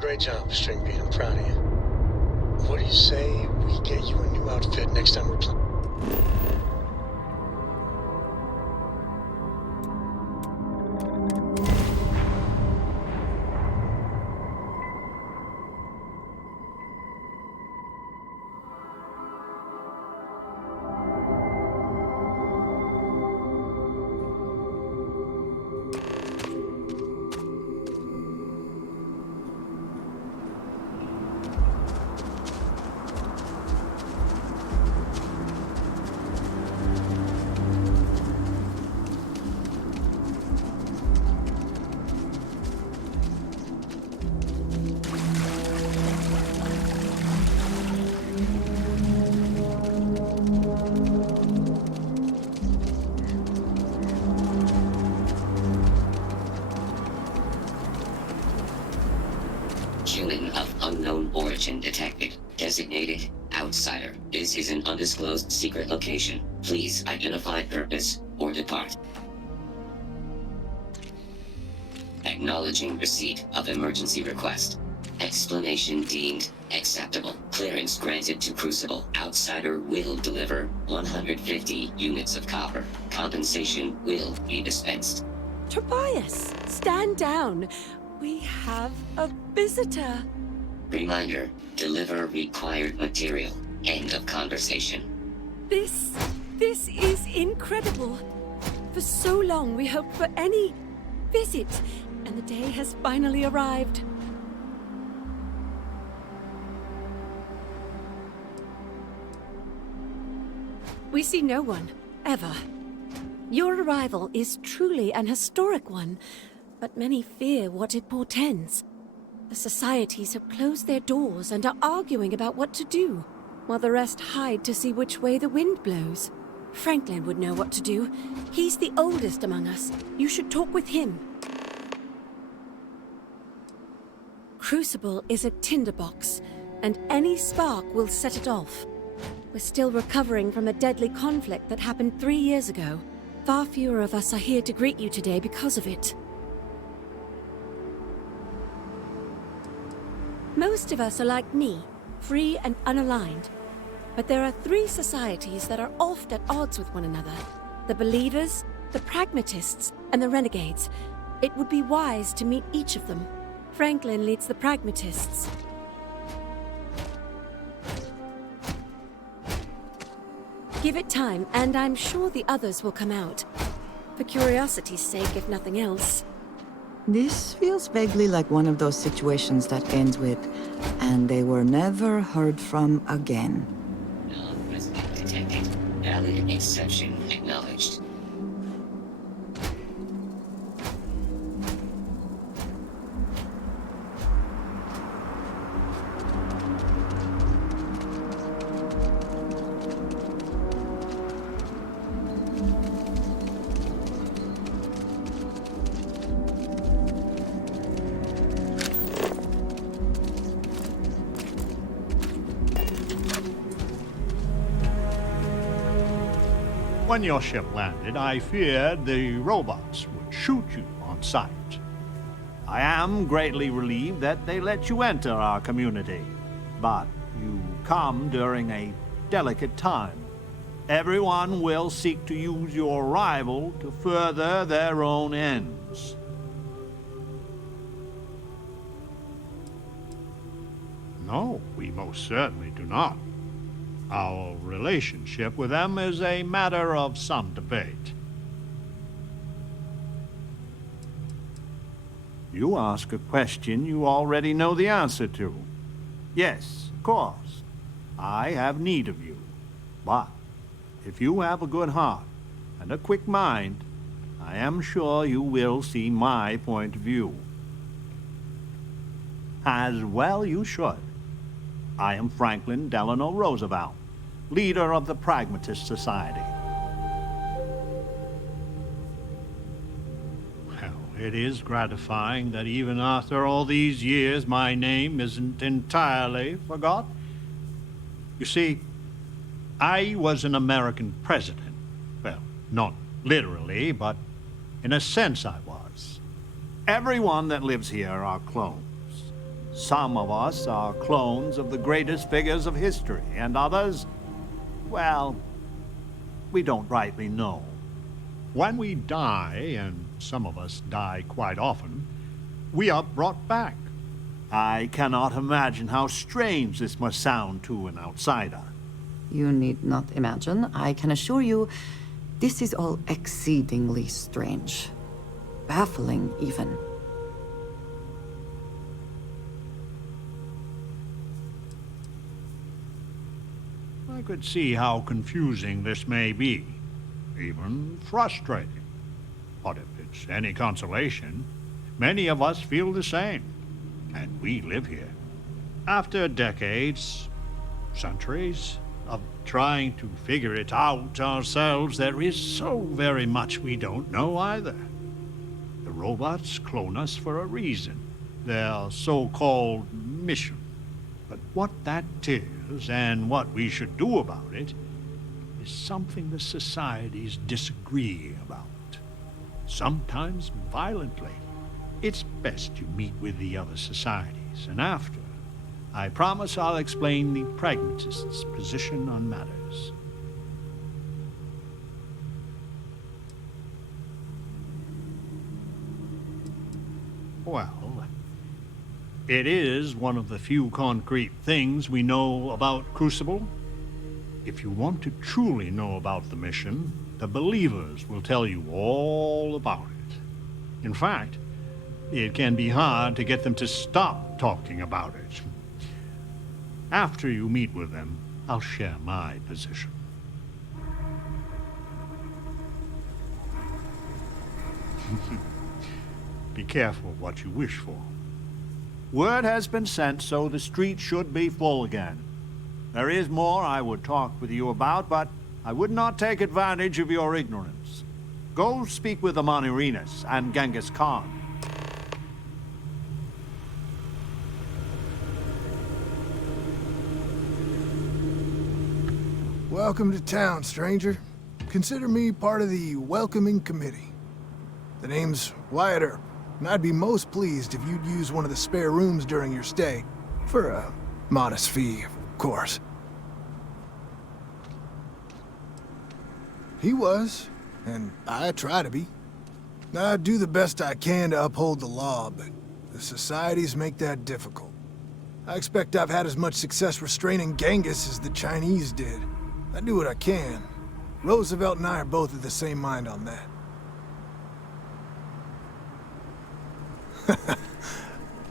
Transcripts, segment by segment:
Great job, Stringbean. I'm proud of you. What do you say we get you a new outfit next time we're playing? Human of unknown origin detected. Designated outsider. This is an undisclosed secret location. Please identify purpose or depart. Acknowledging receipt of emergency request. Explanation deemed acceptable. Clearance granted to Crucible. Outsider will deliver 150 units of copper. Compensation will be dispensed. Tobias, stand down. We have a visitor. Reminder, deliver required material. End of conversation. This is incredible. For so long we hoped for any visit, and the day has finally arrived. We see no one, ever. Your arrival is truly an historic one, but many fear what it portends. The societies have closed their doors and are arguing about what to do, while the rest hide to see which way the wind blows. Franklin would know what to do. He's the oldest among us. You should talk with him. Crucible is a tinderbox, and any spark will set it off. We're still recovering from a deadly conflict that happened 3 years ago. Far fewer of us are here to greet you today because of it. Most of us are like me, free and unaligned. But there are 3 societies that are oft at odds with one another. The Believers, the Pragmatists, and the Renegades. It would be wise to meet each of them. Franklin leads the Pragmatists. Give it time, and I'm sure the others will come out. For curiosity's sake, if nothing else. This feels vaguely like one of those situations that ends with, and they were never heard from again. Non-resident detected. Valid exception acknowledged. When your ship landed, I feared the robots would shoot you on sight. I am greatly relieved that they let you enter our community, but you come during a delicate time. Everyone will seek to use your arrival to further their own ends. No, we most certainly do not. Our relationship with them is a matter of some debate. You ask a question you already know the answer to. Yes, of course. I have need of you. But if you have a good heart and a quick mind, I am sure you will see my point of view. As well you should. I am Franklin Delano Roosevelt, leader of the Pragmatist Society. Well, it is gratifying that even after all these years, my name isn't entirely forgot. You see, I was an American president. Well, not literally, but in a sense I was. Everyone that lives here are clones. Some of us are clones of the greatest figures of history, and others, well, we don't rightly know. When we die, and some of us die quite often, we are brought back. I cannot imagine how strange this must sound to an outsider. You need not imagine. I can assure you, this is all exceedingly strange. Baffling, even. I could see how confusing this may be, even frustrating. But if it's any consolation, many of us feel the same, and we live here. After decades, centuries, of trying to figure it out ourselves, there is so very much we don't know either. The robots clone us for a reason, their so-called mission. But what that is, and what we should do about it, is something the societies disagree about. Sometimes violently. It's best you meet with the other societies, and after, I promise I'll explain the pragmatist's position on matters. Well, it is one of the few concrete things we know about Crucible. If you want to truly know about the mission, the believers will tell you all about it. In fact, it can be hard to get them to stop talking about it. After you meet with them, I'll share my position. Be careful what you wish for. Word has been sent, so the street should be full again. There is more I would talk with you about, but I would not take advantage of your ignorance. Go speak with Amanirenas and Genghis Khan. Welcome to town, stranger. Consider me part of the welcoming committee. The name's Wyatt Earp, and I'd be most pleased if you'd use one of the spare rooms during your stay. For a modest fee, of course. He was, and I try to be. I do the best I can to uphold the law, but the societies make that difficult. I expect I've had as much success restraining Genghis as the Chinese did. I do what I can. Roosevelt and I are both of the same mind on that.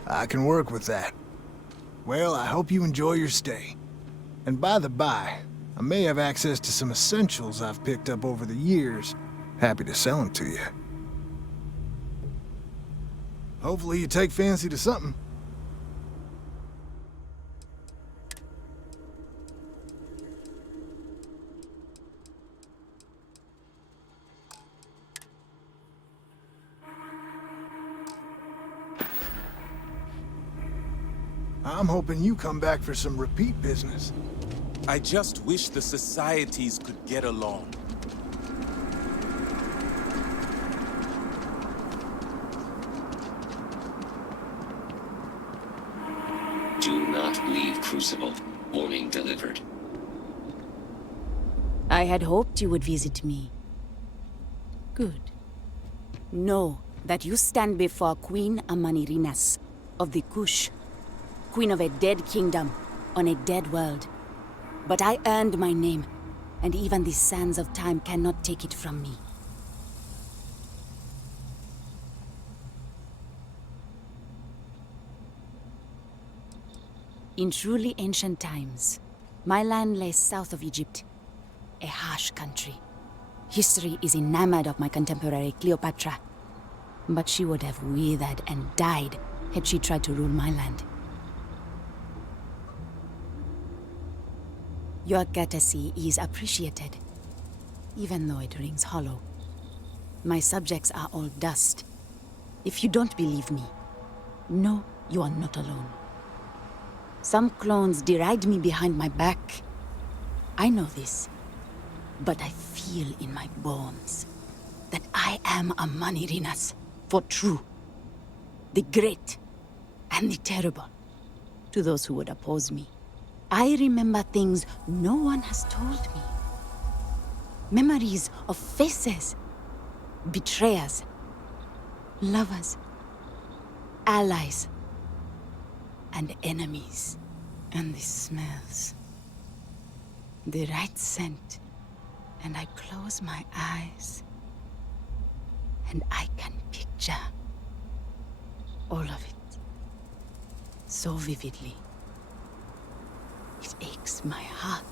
I can work with that. Well, I hope you enjoy your stay. And by the by, I may have access to some essentials I've picked up over the years. Happy to sell them to you. Hopefully you take fancy to something. I'm hoping you come back for some repeat business. I just wish the societies could get along. Do not leave Crucible. Warning delivered. I had hoped you would visit me. Good. Know that you stand before Queen Amanirenas of the Kush, Queen of a dead kingdom on a dead world. But I earned my name, and even the sands of time cannot take it from me. In truly ancient times, my land lay south of Egypt, a harsh country. History is enamored of my contemporary Cleopatra, but she would have withered and died had she tried to rule my land. Your courtesy is appreciated, even though it rings hollow. My subjects are all dust. If you don't believe me, know you are not alone. Some clones deride me behind my back. I know this, but I feel in my bones that I am Amanirenas for true. The great and the terrible. to those who would oppose me. I remember things no one has told me. Memories of faces, betrayers, lovers, allies, and enemies. And the smells. The right scent. And I close my eyes. And I can picture all of it. So vividly. It aches my heart.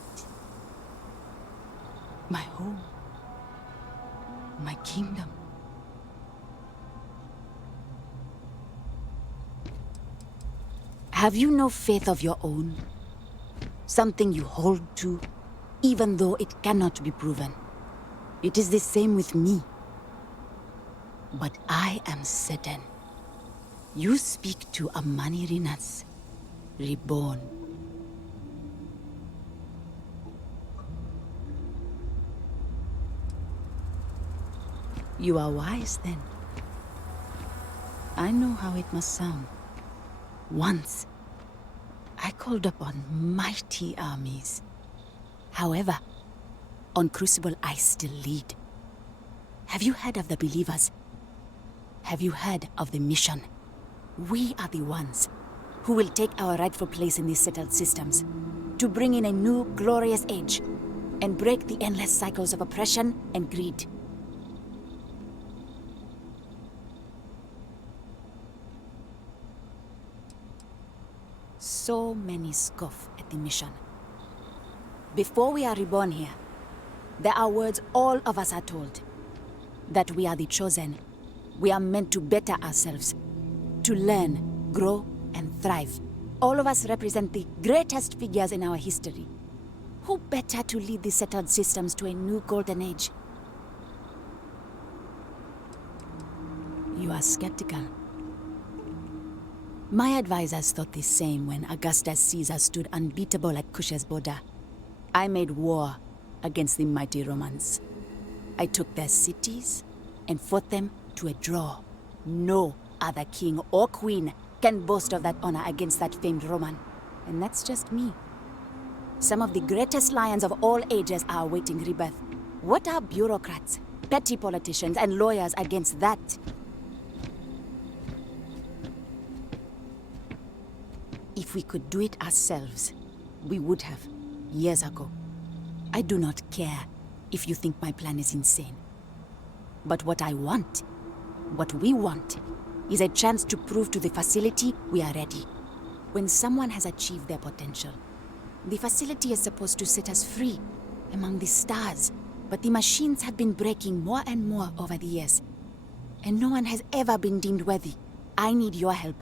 My home. My kingdom. Have you no faith of your own? Something you hold to, even though it cannot be proven. It is the same with me. But I am certain. You speak to a Manirinas, reborn. You are wise then. I know how it must sound. Once, I called upon mighty armies. However, on Crucible I still lead. Have you heard of the believers? Have you heard of the mission? We are the ones who will take our rightful place in these settled systems, to bring in a new glorious age, and break the endless cycles of oppression and greed. So many scoff at the mission. Before we are reborn here, there are words all of us are told. That we are the chosen. We are meant to better ourselves. To learn, grow, and thrive. All of us represent the greatest figures in our history. Who better to lead the settled systems to a new golden age? You are skeptical. My advisors thought the same when Augustus Caesar stood unbeatable at Cush's border. I made war against the mighty Romans. I took their cities and fought them to a draw. No other king or queen can boast of that honor against that famed Roman. And that's just me. Some of the greatest lions of all ages are awaiting rebirth. What are bureaucrats, petty politicians, and lawyers against that? If we could do it ourselves, we would have, years ago. I do not care if you think my plan is insane. But what I want, what we want, is a chance to prove to the facility we are ready. When someone has achieved their potential, the facility is supposed to set us free among the stars. But the machines have been breaking more and more over the years, and no one has ever been deemed worthy. I need your help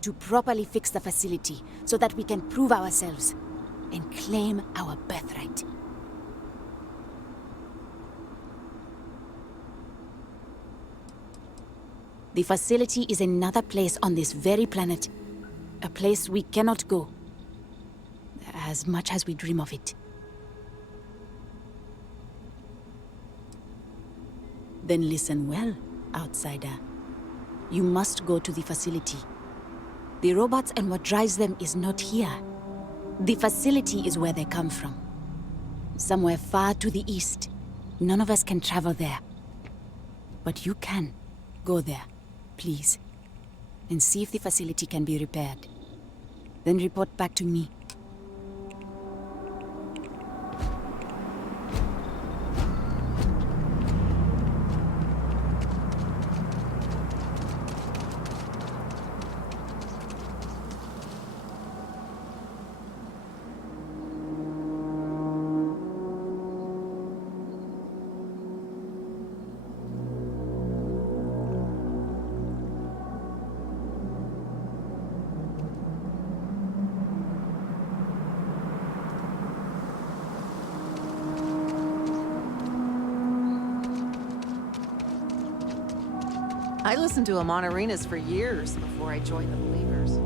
to properly fix the facility so that we can prove ourselves and claim our birthright. The facility is another place on this very planet. A place we cannot go. As much as we dream of it. Then listen well, outsider. You must go to the facility. The robots and what drives them is not here. The facility is where they come from. Somewhere far to the east. None of us can travel there. But you can. Go there. Please, and see if the facility can be repaired. Then report back to me. I listened to him on arenas for years before I joined the Believers.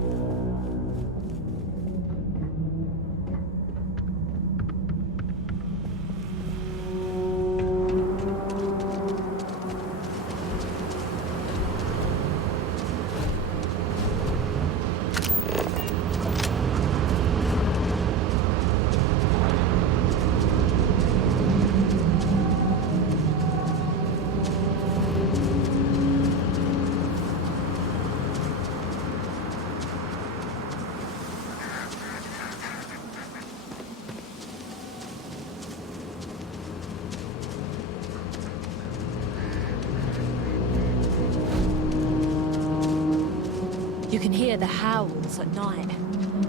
You can hear the howls at night.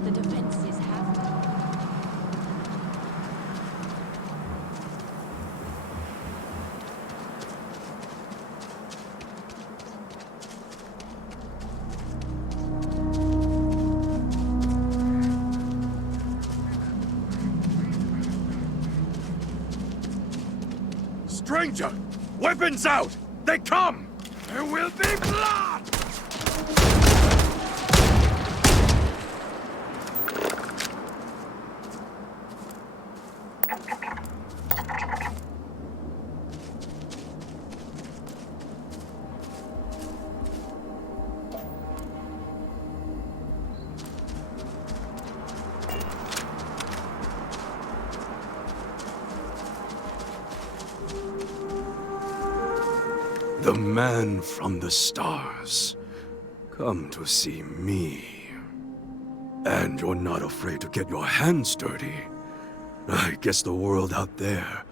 The defenses have... Stranger! Weapons out! They come! There will be blood! The man from the stars. Come to see me. And you're not afraid to get your hands dirty. I guess the world out there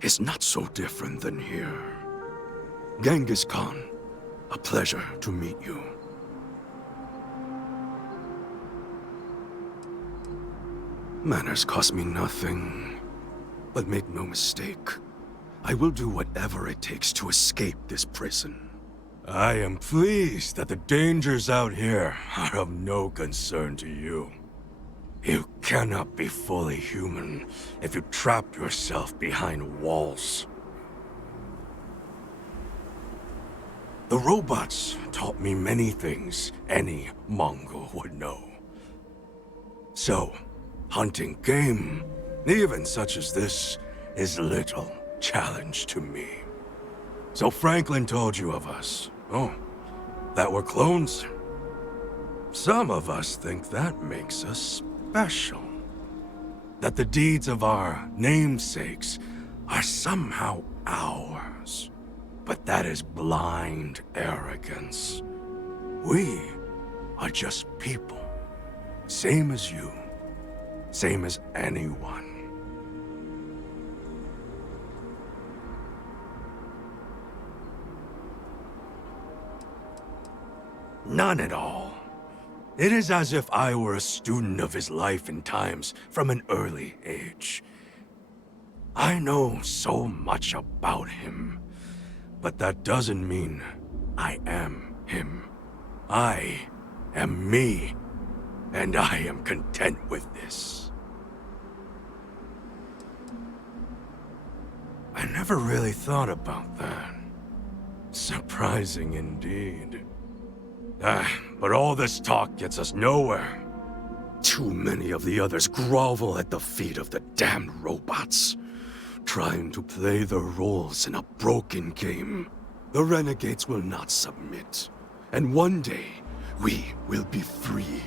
is not so different than here. Genghis Khan, a pleasure to meet you. Manners cost me nothing. But make no mistake, I will do whatever it takes to escape this prison. I am pleased that the dangers out here are of no concern to you. You cannot be fully human if you trap yourself behind walls. The robots taught me many things any Mongol would know. So, hunting game, even such as this, is little challenge to me. So Franklin told you of us. Oh, that we're clones? Some of us think that makes us special. That the deeds of our namesakes are somehow ours. But that is blind arrogance. We are just people. Same as you. Same as anyone. None at all. It is as if I were a student of his life and times from an early age. I know so much about him, but that doesn't mean I am him. I am me, and I am content with this. I never really thought about that. Surprising indeed. But all this talk gets us nowhere. Too many of the others grovel at the feet of the damned robots, trying to play their roles in a broken game. The renegades will not submit, and one day, we will be free.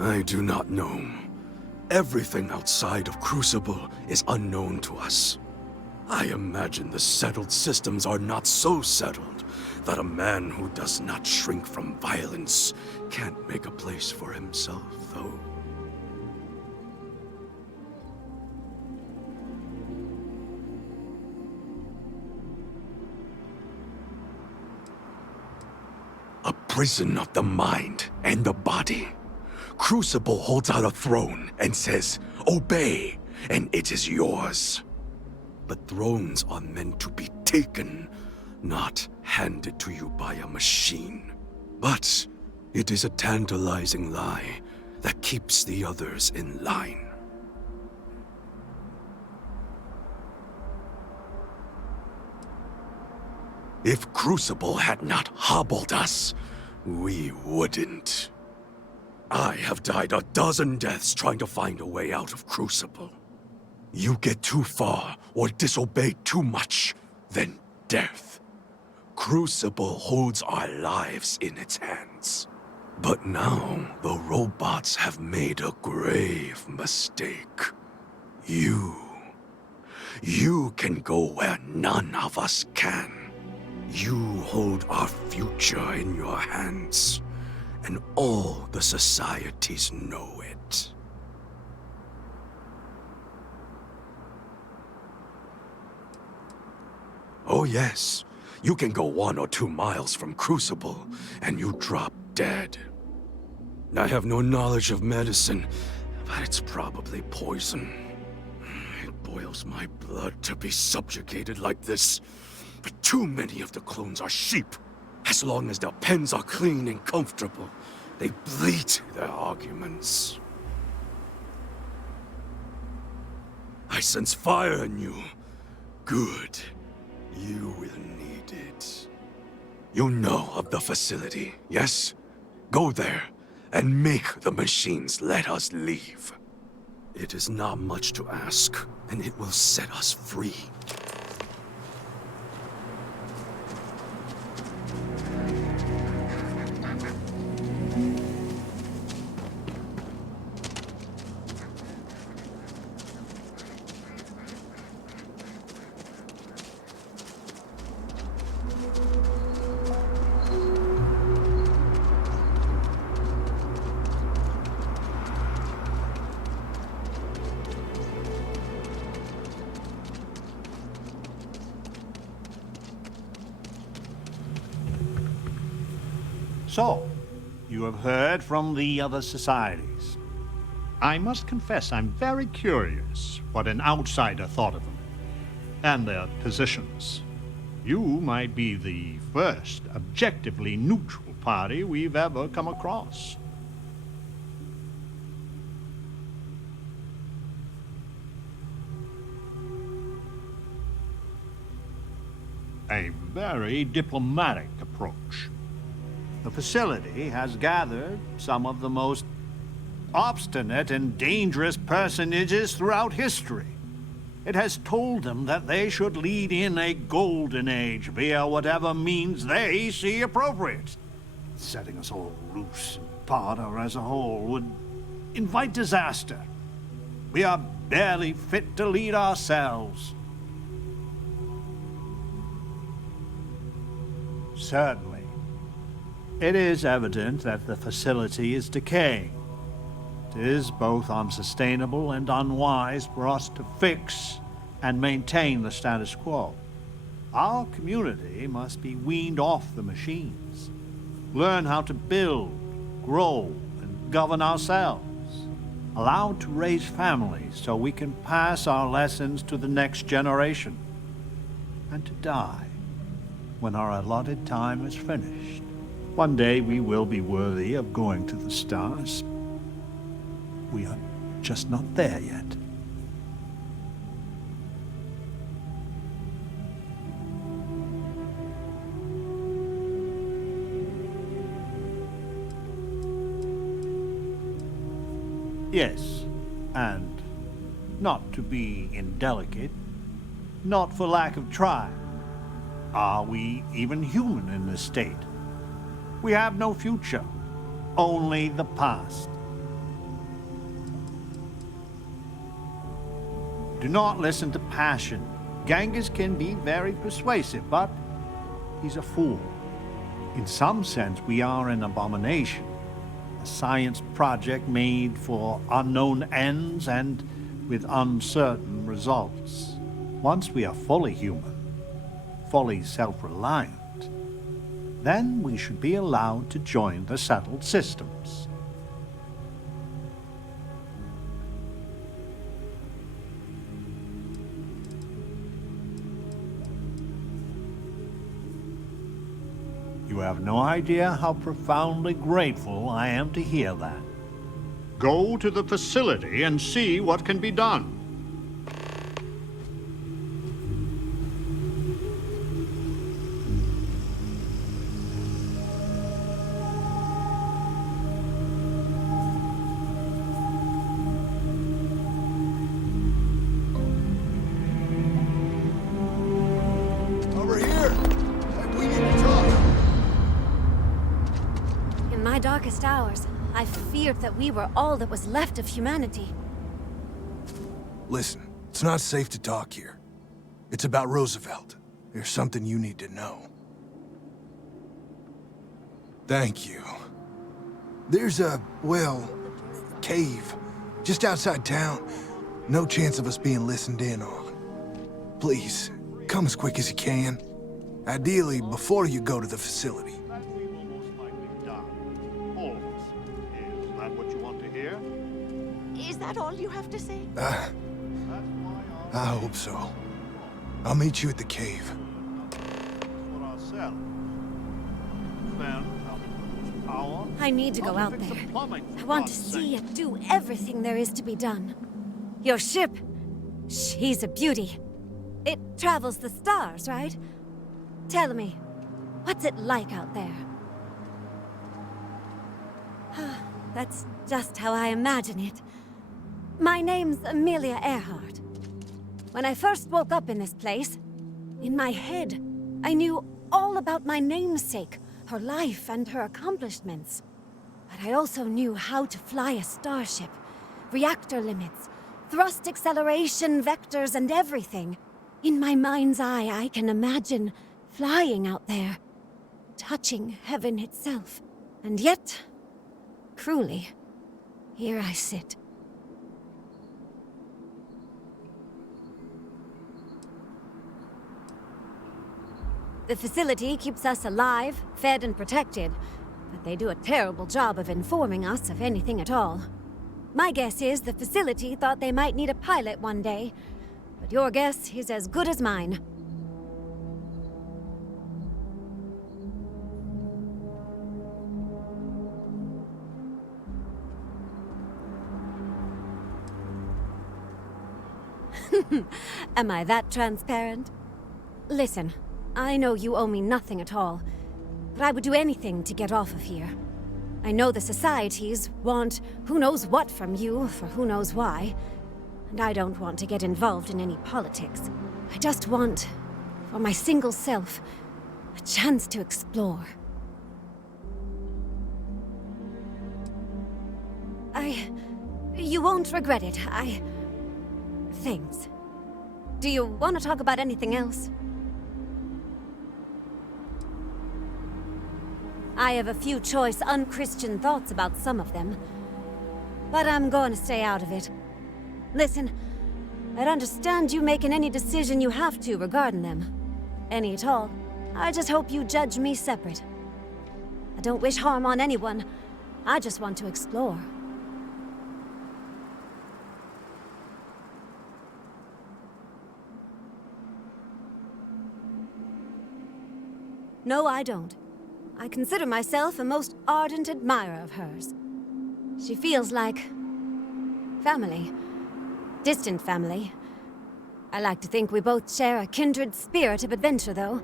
I do not know. Everything outside of Crucible is unknown to us. I imagine the settled systems are not so settled that a man who does not shrink from violence can't make a place for himself, though. A prison of the mind and the body. Crucible holds out a throne and says, "Obey, and it is yours." But thrones are meant to be taken, not handed to you by a machine. But it is a tantalizing lie that keeps the others in line. If Crucible had not hobbled us, we wouldn't. I have died a dozen deaths trying to find a way out of Crucible. You get too far or disobey too much, then death. Crucible holds our lives in its hands. But now, the robots have made a grave mistake. You can go where none of us can. You hold our future in your hands. and all the societies know it. Oh yes, you can go 1 or 2 miles from Crucible, and you drop dead. I have no knowledge of medicine, but it's probably poison. It boils my blood to be subjugated like this. But too many of the clones are sheep. As long as their pens are clean and comfortable, they bleat their arguments. I sense fire in you. Good. You will need it. You know of the facility, yes? Go there and make the machines let us leave. It is not much to ask, and it will set us free. So, you have heard from the other societies. I must confess I'm very curious what an outsider thought of them, and their positions. You might be the first objectively neutral party we've ever come across. A very diplomatic approach. The facility has gathered some of the most obstinate and dangerous personages throughout history. It has told them that they should lead in a golden age via whatever means they see appropriate. Setting us all loose and Parter as a whole would invite disaster. We are barely fit to lead ourselves. Certainly. It is evident that the facility is decaying. It is both unsustainable and unwise for us to fix and maintain the status quo. Our community must be weaned off the machines, learn how to build, grow, and govern ourselves, allowed to raise families so we can pass our lessons to the next generation, and to die when our allotted time is finished. One day we will be worthy of going to the stars. We are just not there yet. Yes, and not to be indelicate, not for lack of trying. Are we even human in this state? We have no future, only the past. Do not listen to passion. Genghis can be very persuasive, but he's a fool. In some sense, we are an abomination, a science project made for unknown ends and with uncertain results. Once we are fully human, fully self-reliant, then we should be allowed to join the settled systems. You have no idea how profoundly grateful I am to hear that. Go to the facility and see what can be done. Over here! We need to talk. In my darkest hours, I feared that we were all that was left of humanity. Listen, it's not safe to talk here. It's about Roosevelt. There's something you need to know. Thank you. There's a, well, cave just outside town. No chance of us being listened in on. Please, come as quick as you can. Ideally, before you go to the facility. That we will most likely die. All of us. Is that what you want to hear? Is that all you have to say? That's why I hope so. I'll meet you at the cave. for ourselves. Then, how to produce power. I need to How go out fix the there. plumbing, I for want to God's see sake. it do everything there is to be done. Your ship, she's a beauty. It travels the stars, right? Tell me, what's it like out there? That's just how I imagine it. My name's Amelia Earhart. When I first woke up in this place, in my head, I knew all about my namesake, her life and her accomplishments. But I also knew how to fly a starship, reactor limits, thrust acceleration, vectors, and everything. In my mind's eye, I can imagine flying out there, touching heaven itself. And yet, cruelly, here I sit. The facility keeps us alive, fed and protected, but they do a terrible job of informing us of anything at all. My guess is the facility thought they might need a pilot one day, but your guess is as good as mine. Am I that transparent? Listen, I know you owe me nothing at all, but I would do anything to get off of here. I know the societies want who knows what from you for who knows why, and I don't want to get involved in any politics. I just want, for my single self, a chance to explore. You won't regret it. Thanks. Do you want to talk about anything else? I have a few choice, unchristian thoughts about some of them. But I'm going to stay out of it. Listen, I'd understand you making any decision you have to regarding them. Any at all. I just hope you judge me separate. I don't wish harm on anyone. I just want to explore. No, I don't. I consider myself a most ardent admirer of hers. She feels like family. Distant family. I like to think we both share a kindred spirit of adventure, though.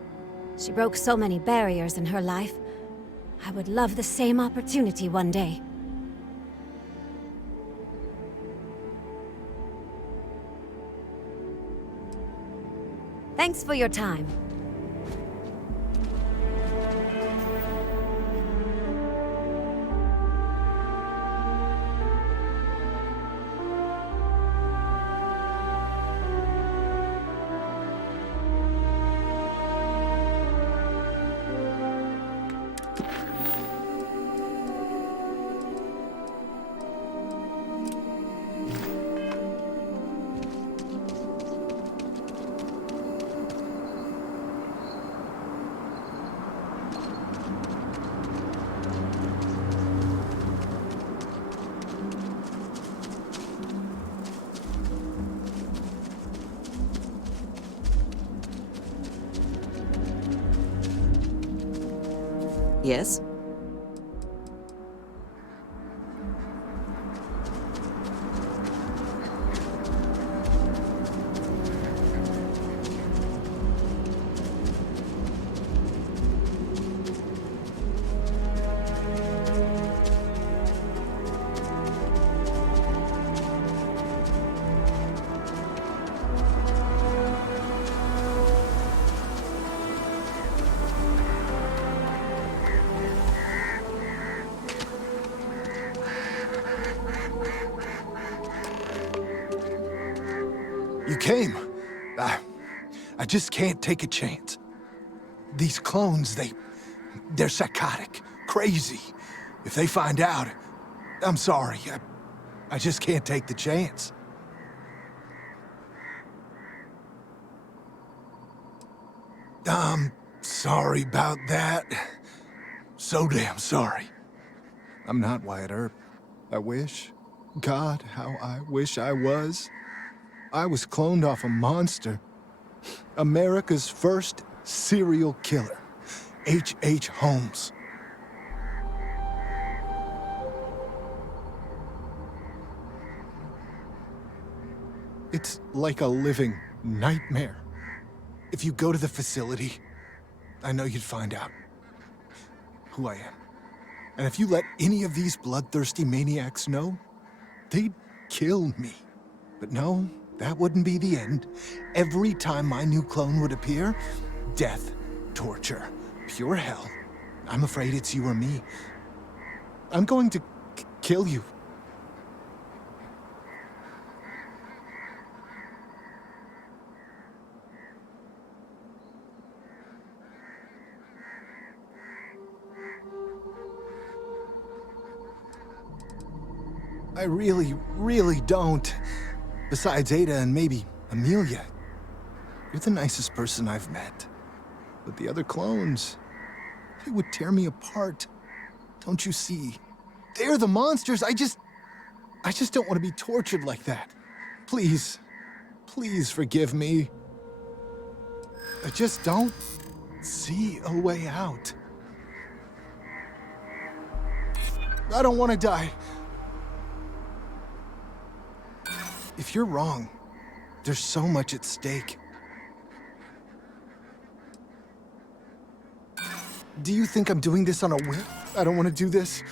She broke so many barriers in her life. I would love the same opportunity one day. Thanks for your time. Yes? You came. I just can't take a chance. These clones, they're psychotic, crazy. If they find out, I'm sorry. I just can't take the chance. I'm sorry about that. So damn sorry. I'm not Wyatt Earp. I wish. God, how I wish I was. I was cloned off a monster. America's first serial killer. H.H. Holmes. It's like a living nightmare. If you go to the facility, I know you'd find out who I am. And if you let any of these bloodthirsty maniacs know, they'd kill me. But no, that wouldn't be the end. Every time my new clone would appear, death, torture, pure hell. I'm afraid it's you or me. I'm going to kill you. I really don't. Besides Ada and maybe Amelia. You're the nicest person I've met. But the other clones, they would tear me apart. Don't you see? They're the monsters. I just don't want to be tortured like that. Please, please forgive me. I just don't see a way out. I don't want to die. If you're wrong, there's so much at stake. Do you think I'm doing this on a whim? I don't want to do this.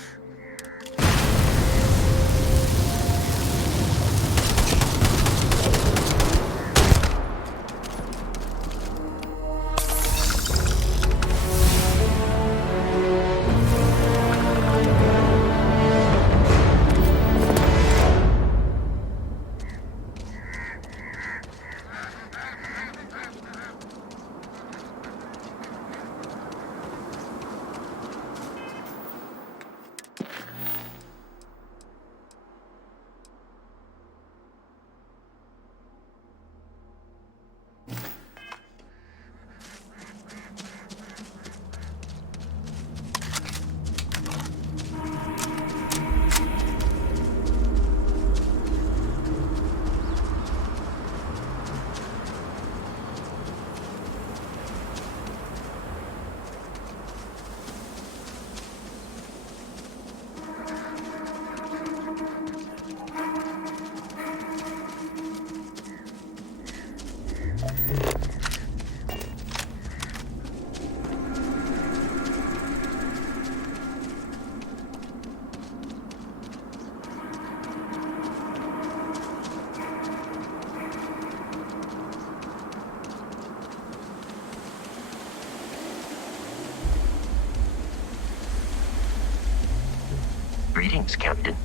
Greetings, Captain.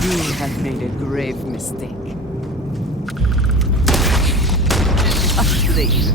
You have made a grave mistake. A slave.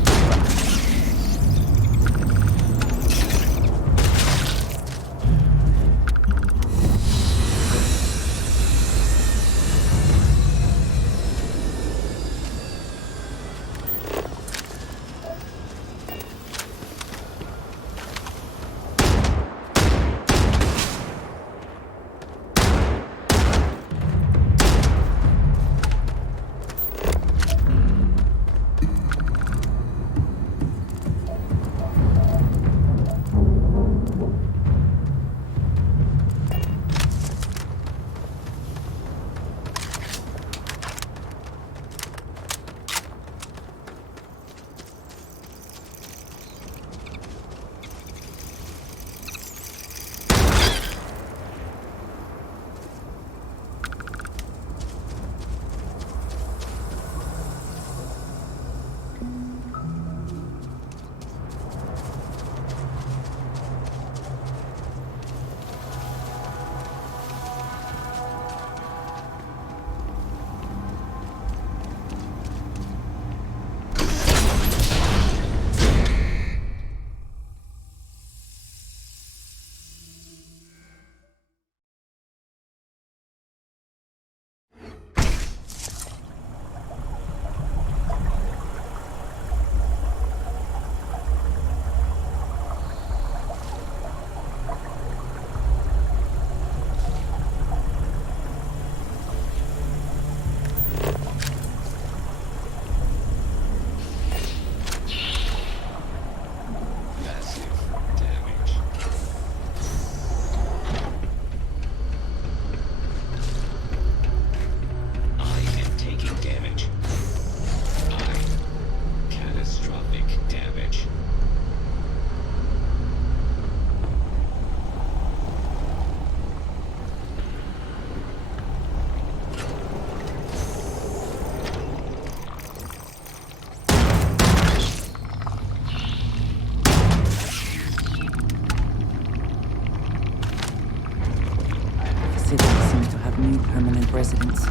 residents.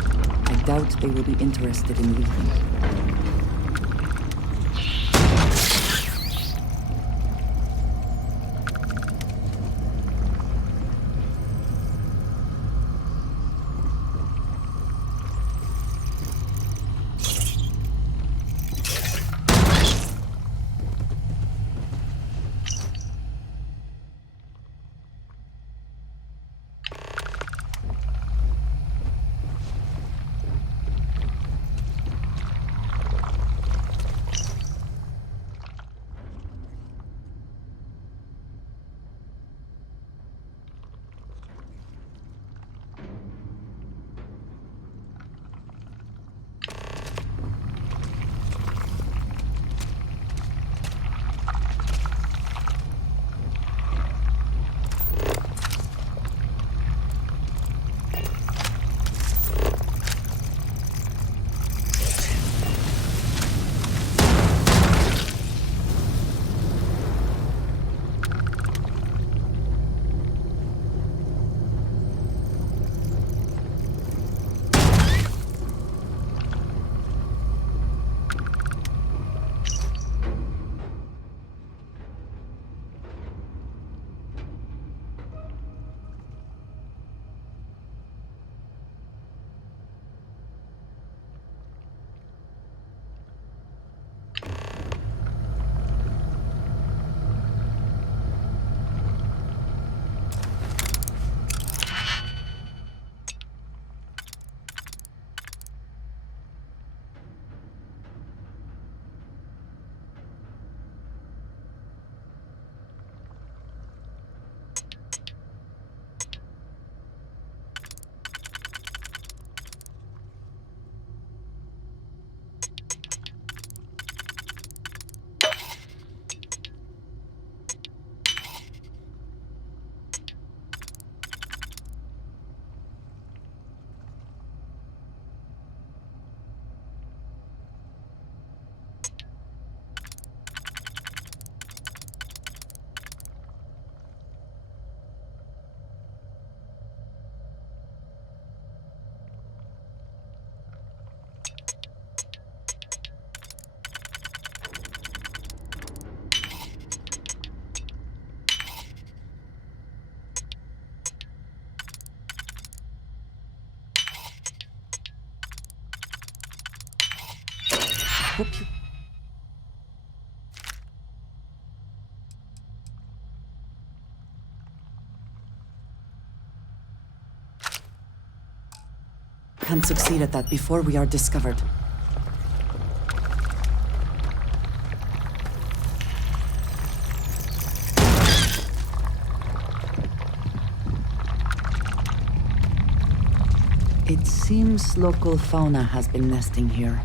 I doubt they will be interested in leaving. Hope you... Can't succeed at that before we are discovered. It seems local fauna has been nesting here.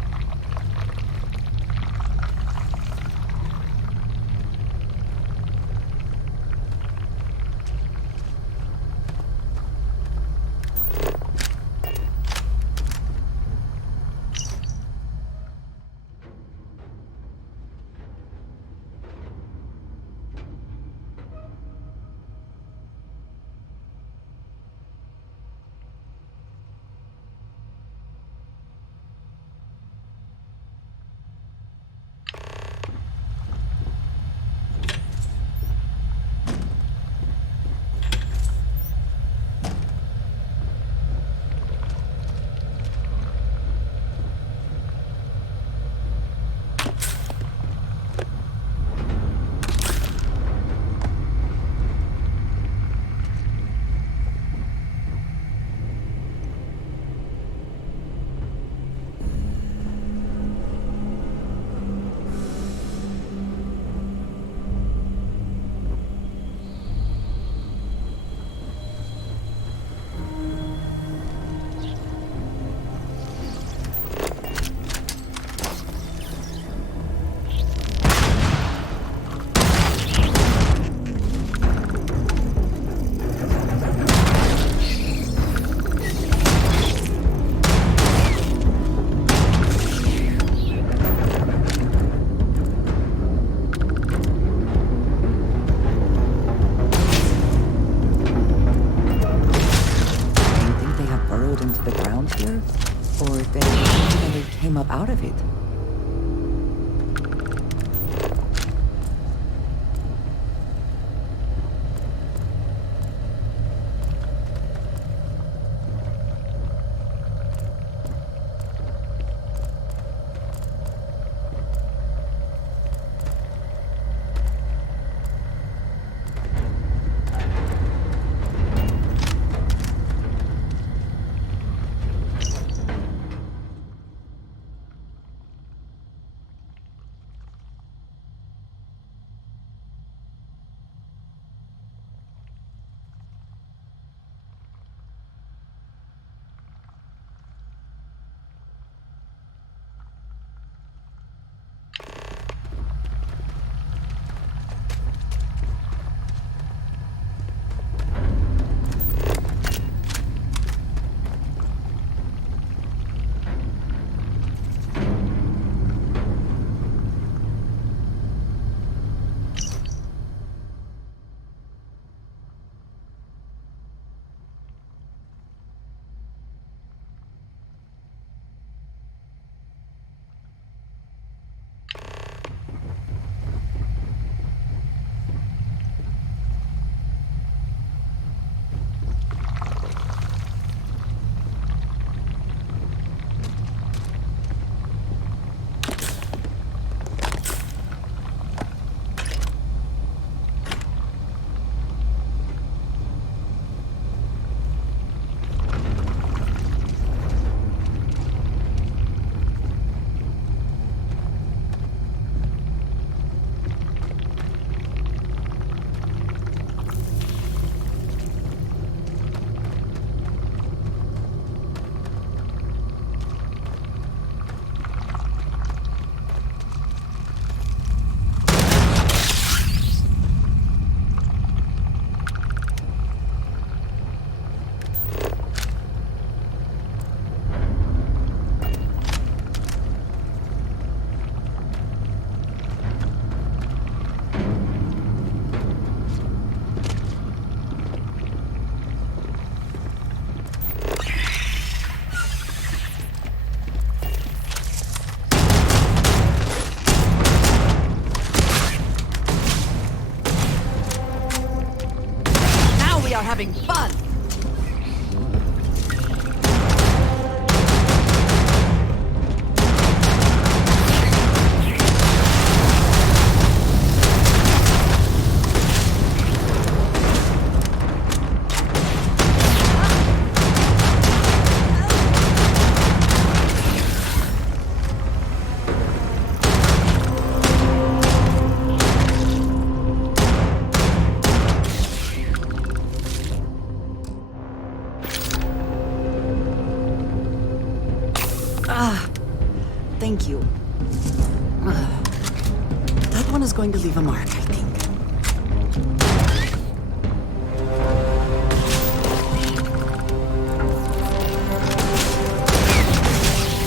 was going to leave a mark, I think.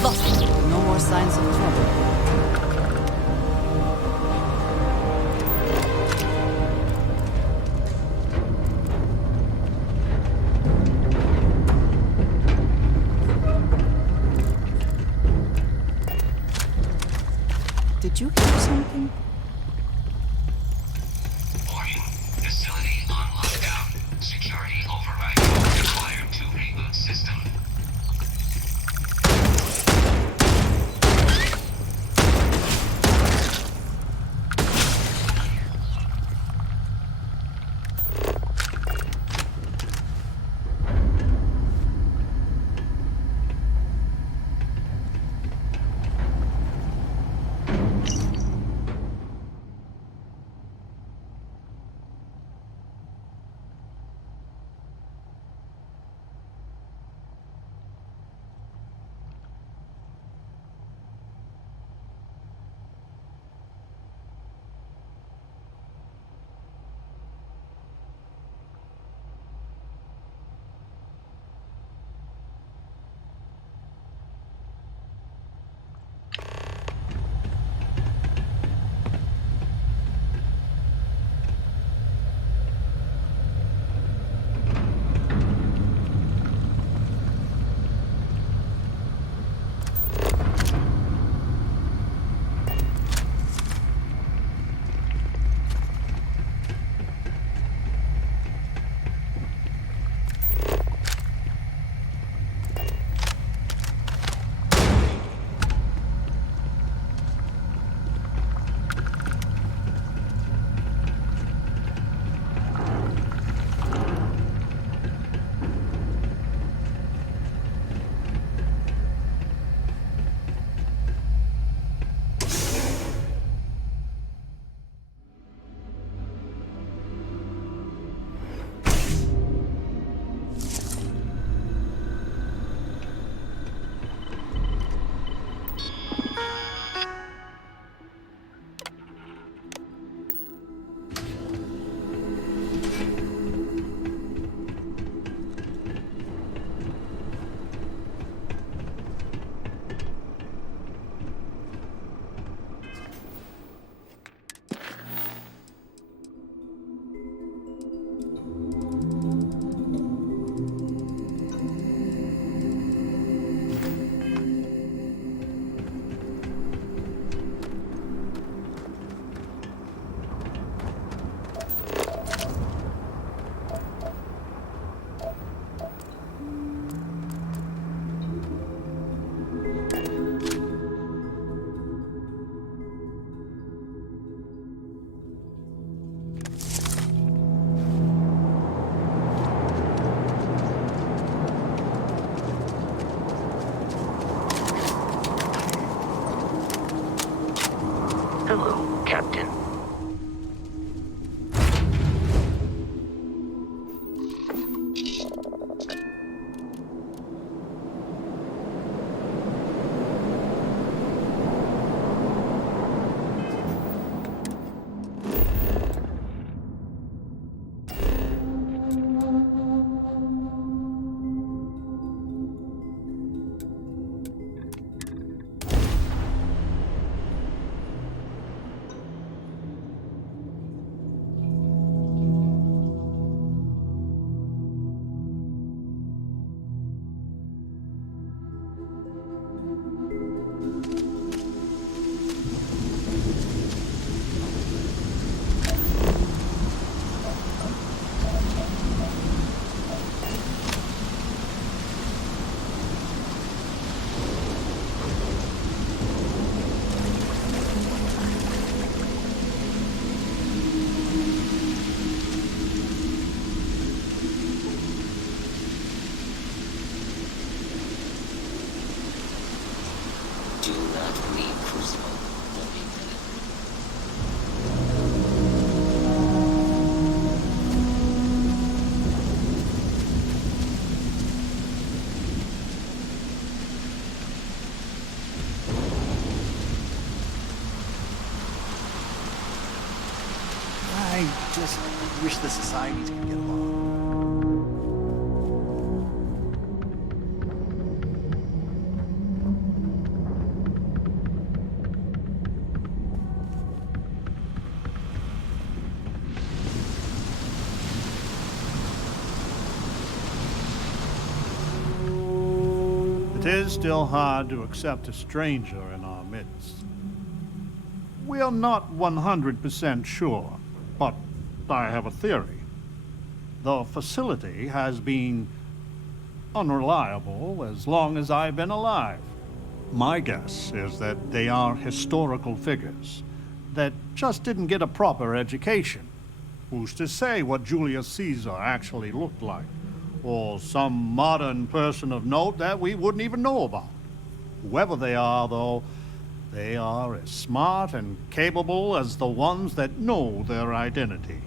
Lost. No more signs of trouble. Did you hear something? Warning. Facility on lockdown. Security override required to reboot system. Hello, Captain. just wish the societies could get along. It is still hard to accept a stranger in our midst. We are not 100% sure, but I have a theory. The facility has been unreliable as long as I've been alive. My guess is that they are historical figures that just didn't get a proper education. Who's to say what Julius Caesar actually looked like? Or some modern person of note that we wouldn't even know about. Whoever they are, though, they are as smart and capable as the ones that know their identity.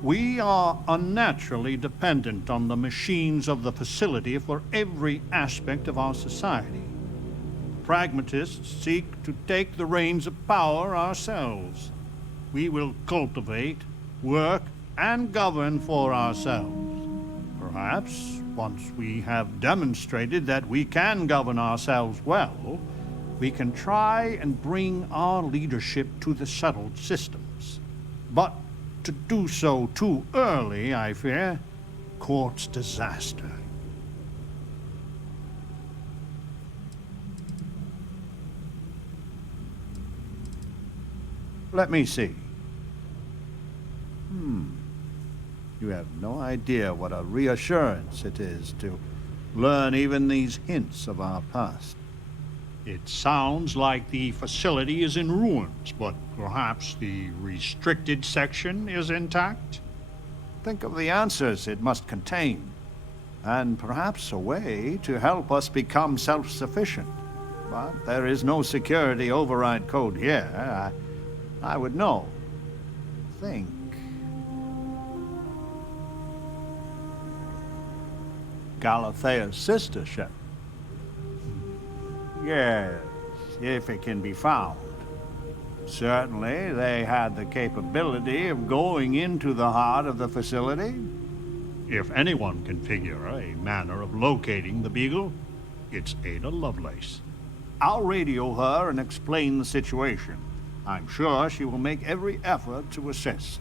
We are unnaturally dependent on the machines of the facility for every aspect of our society. Pragmatists seek to take the reins of power ourselves. We will cultivate, work, and govern for ourselves. Perhaps, once we have demonstrated that we can govern ourselves well, we can try and bring our leadership to the settled systems. But to do so too early, I fear, courts disaster. Let me see. You have no idea what a reassurance it is to learn even these hints of our past. It sounds like the facility is in ruins, but perhaps the restricted section is intact? Think of the answers it must contain, and perhaps a way to help us become self-sufficient. But there is no security override code here. I would know. Think. Galathea's sister ship. Yes, if it can be found. Certainly, they had the capability of going into the heart of the facility. If anyone can figure a manner of locating the Beagle, it's Ada Lovelace. I'll radio her and explain the situation. I'm sure she will make every effort to assist.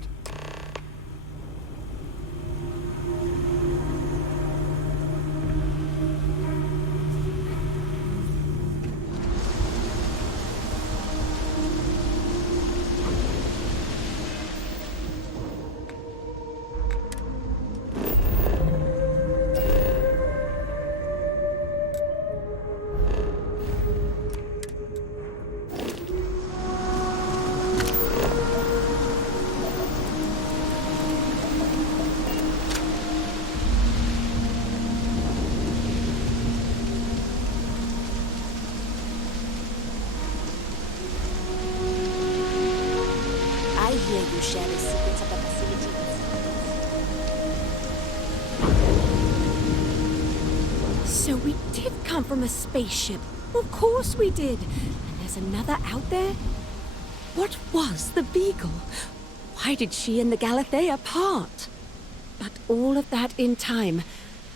I hear you share the secrets of the facility. So we did come from a spaceship. Of course we did. And there's another out there? What was the Beagle? Why did she and the Galathea part? But all of that in time.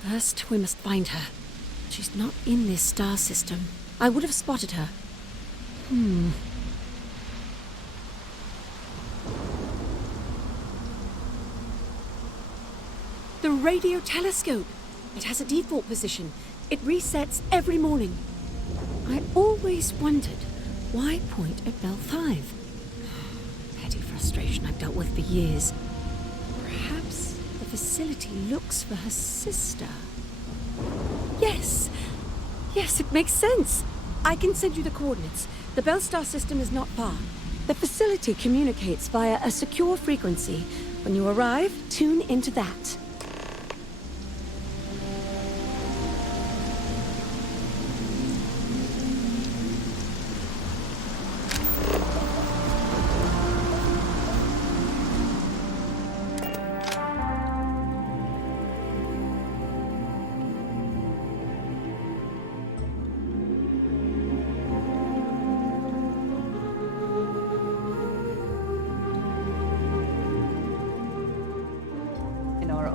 First, we must find her. She's not in this star system. I would have spotted her. The radio telescope. It has a default position. It resets every morning. I always wondered, why point at Bell 5? Petty frustration I've dealt with for years. Perhaps the facility looks for her sister. Yes! Yes, it makes sense. I can send you the coordinates. The Bell Star system is not far. The facility communicates via a secure frequency. When you arrive, tune into that.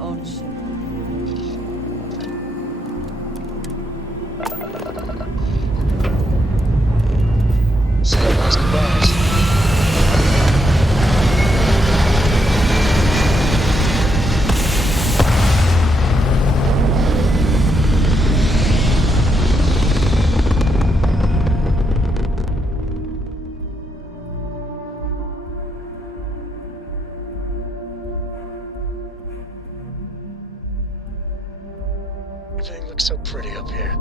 own ship. Say my goodbyes. Everything looks so pretty up here.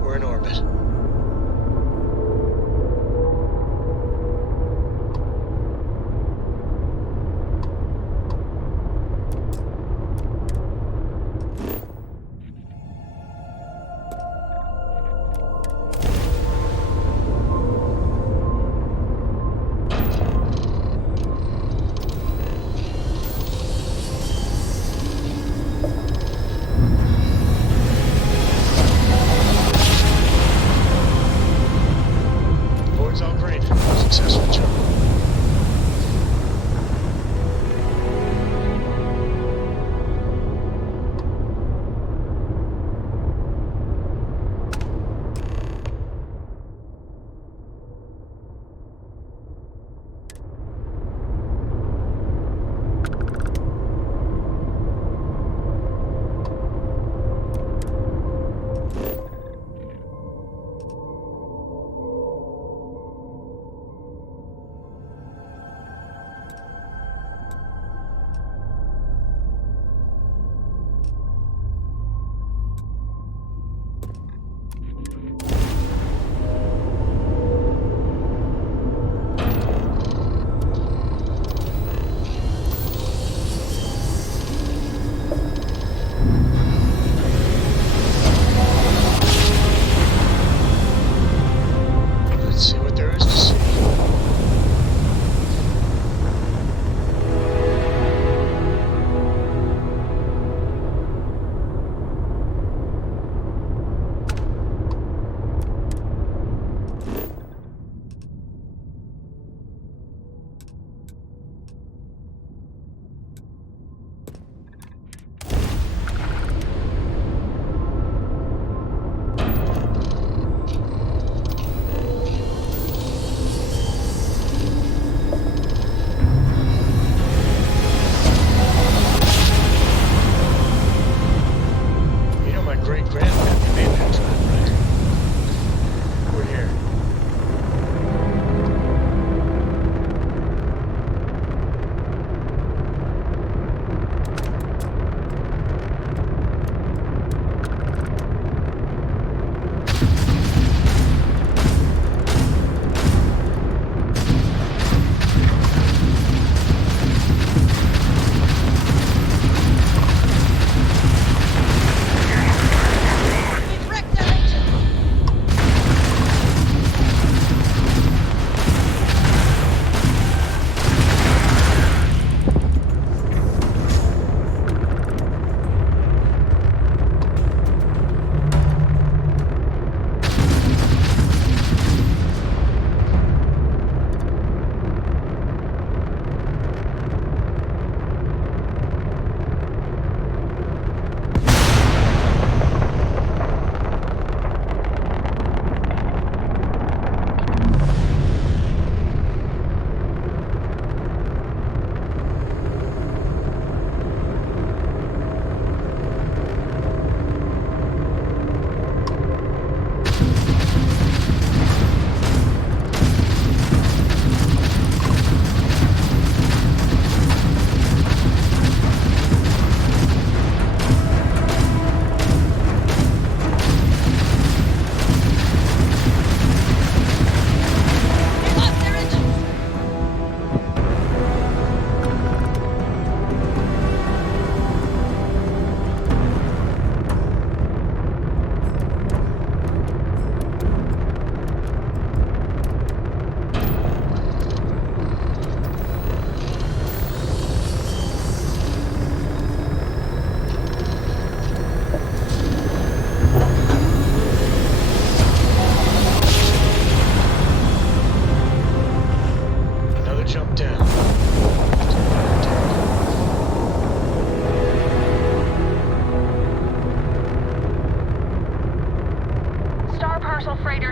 We're in orbit.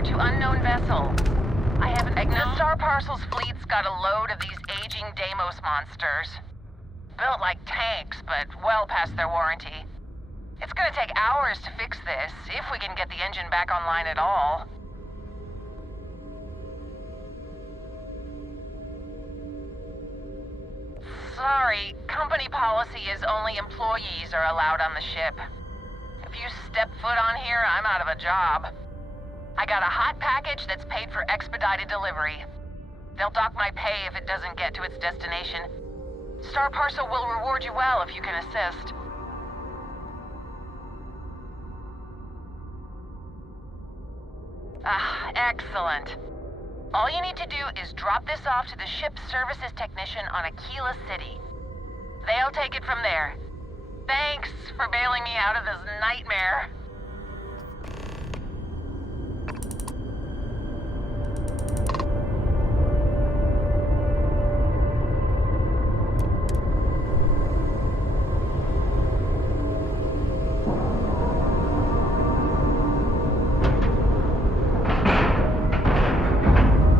to unknown vessel. I haven't... The Star Parcel's fleet's got a load of these aging Deimos monsters. Built like tanks, but well past their warranty. It's gonna take hours to fix this, if we can get the engine back online at all. Sorry, company policy is only employees are allowed on the ship. If you step foot on here, I'm out of a job. I got a hot package that's paid for expedited delivery. They'll dock my pay if it doesn't get to its destination. Star Parcel will reward you well if you can assist. Ah, excellent. All you need to do is drop this off to the ship's services technician on Aquila City. They'll take it from there. Thanks for bailing me out of this nightmare.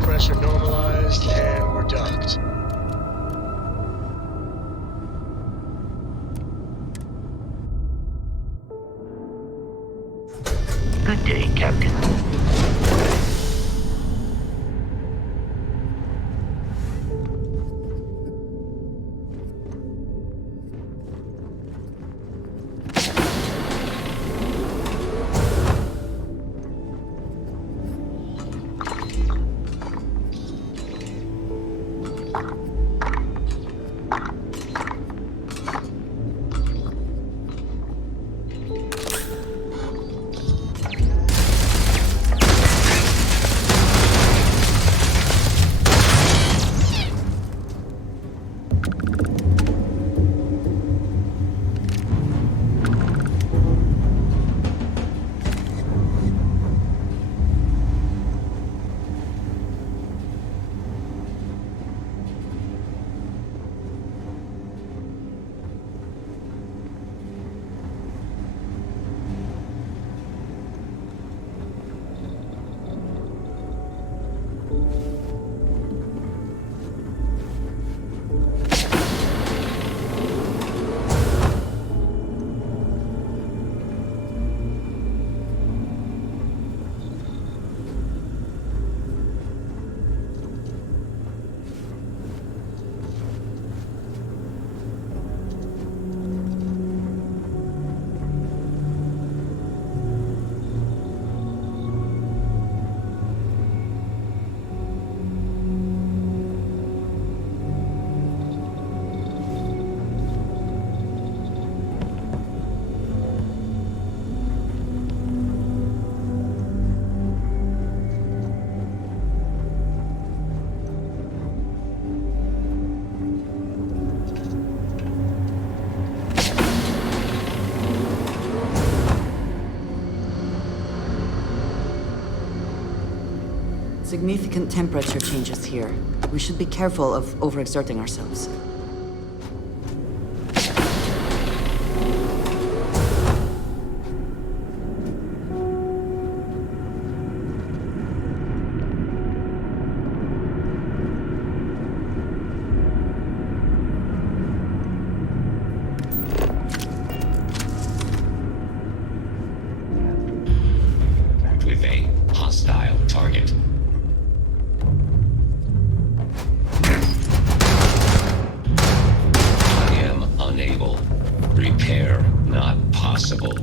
Pressure normalized, and we're docked. Good day, Captain. Significant temperature changes here. We should be careful of overexerting ourselves. With a hostile target. I am unable. Repair not possible.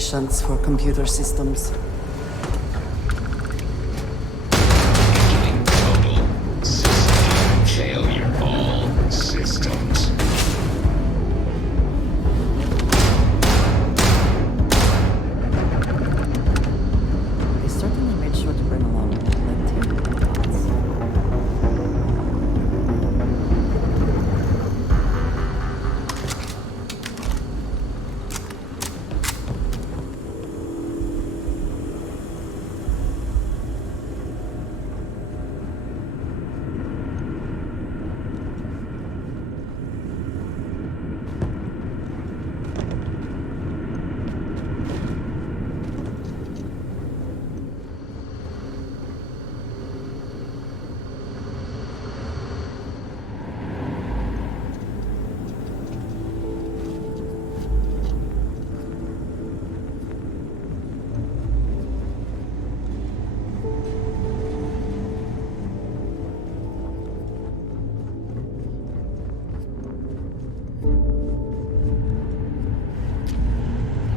patience for computer systems. Total system failure. All systems. They certainly made sure to bring along plenty of robots.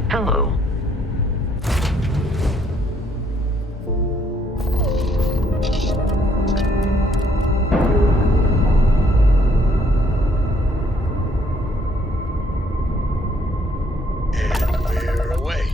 Hello. And we're away.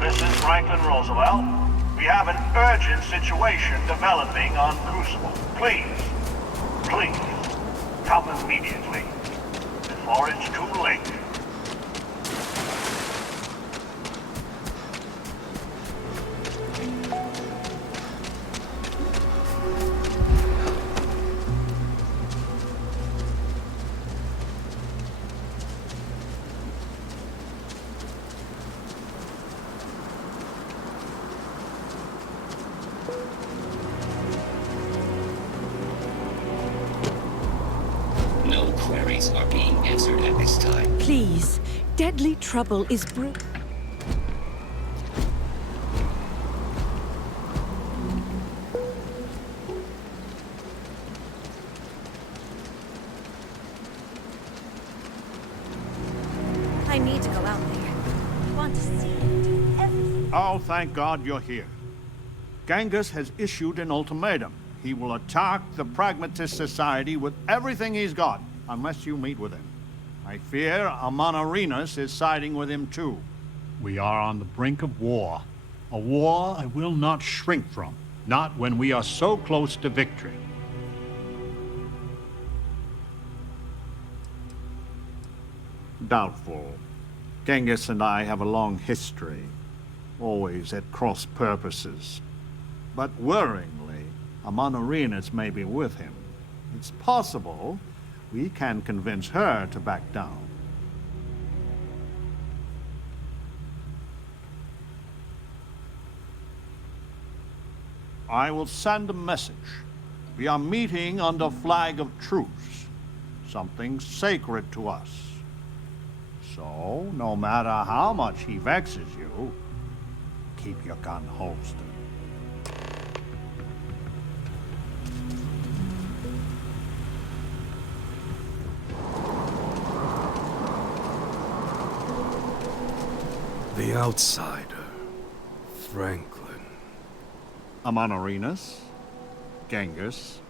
This is Franklin Roosevelt. We have an urgent situation developing on Crucible. Please, come immediately, before it's too late. No queries are being answered at this time. Please, deadly trouble is brewing. I need to go out there. I want to see everything. Oh, thank God you're here. Genghis has issued an ultimatum. He will attack the Pragmatist Society with everything he's got, unless you meet with him. I fear Amon Arenas is siding with him too. We are on the brink of war. A war I will not shrink from, not when we are so close to victory. Doubtful. Genghis and I have a long history, always at cross purposes. But worryingly, Amon Arenas may be with him. It's possible we can convince her to back down. I will send a message. We are meeting under flag of truce, something sacred to us. So, no matter how much he vexes you, keep your gun holstered. The outsider. Franklin. Amon Arenas, Genghis.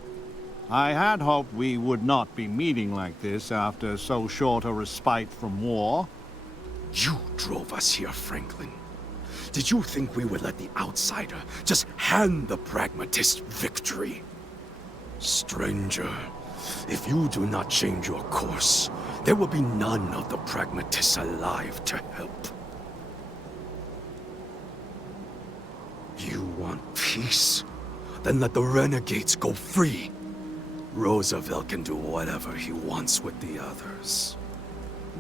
I had hoped we would not be meeting like this after so short a respite from war. You drove us here, Franklin. Did you think we would let the outsider just hand the pragmatist victory? Stranger, if you do not change your course, there will be none of the pragmatists alive to help. You want peace? Then let the renegades go free. Roosevelt can do whatever he wants with the others.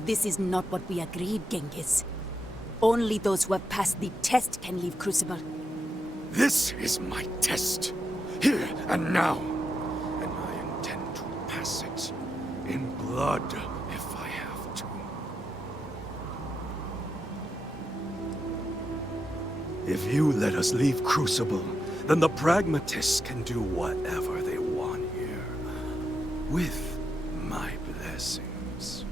This is not what we agreed, Genghis. Only those who have passed the test can leave Crucible. This is my test. Here and now. And I intend to pass it. In blood, if I have to. If you let us leave Crucible, then the Pragmatists can do whatever they want here. With my blessings.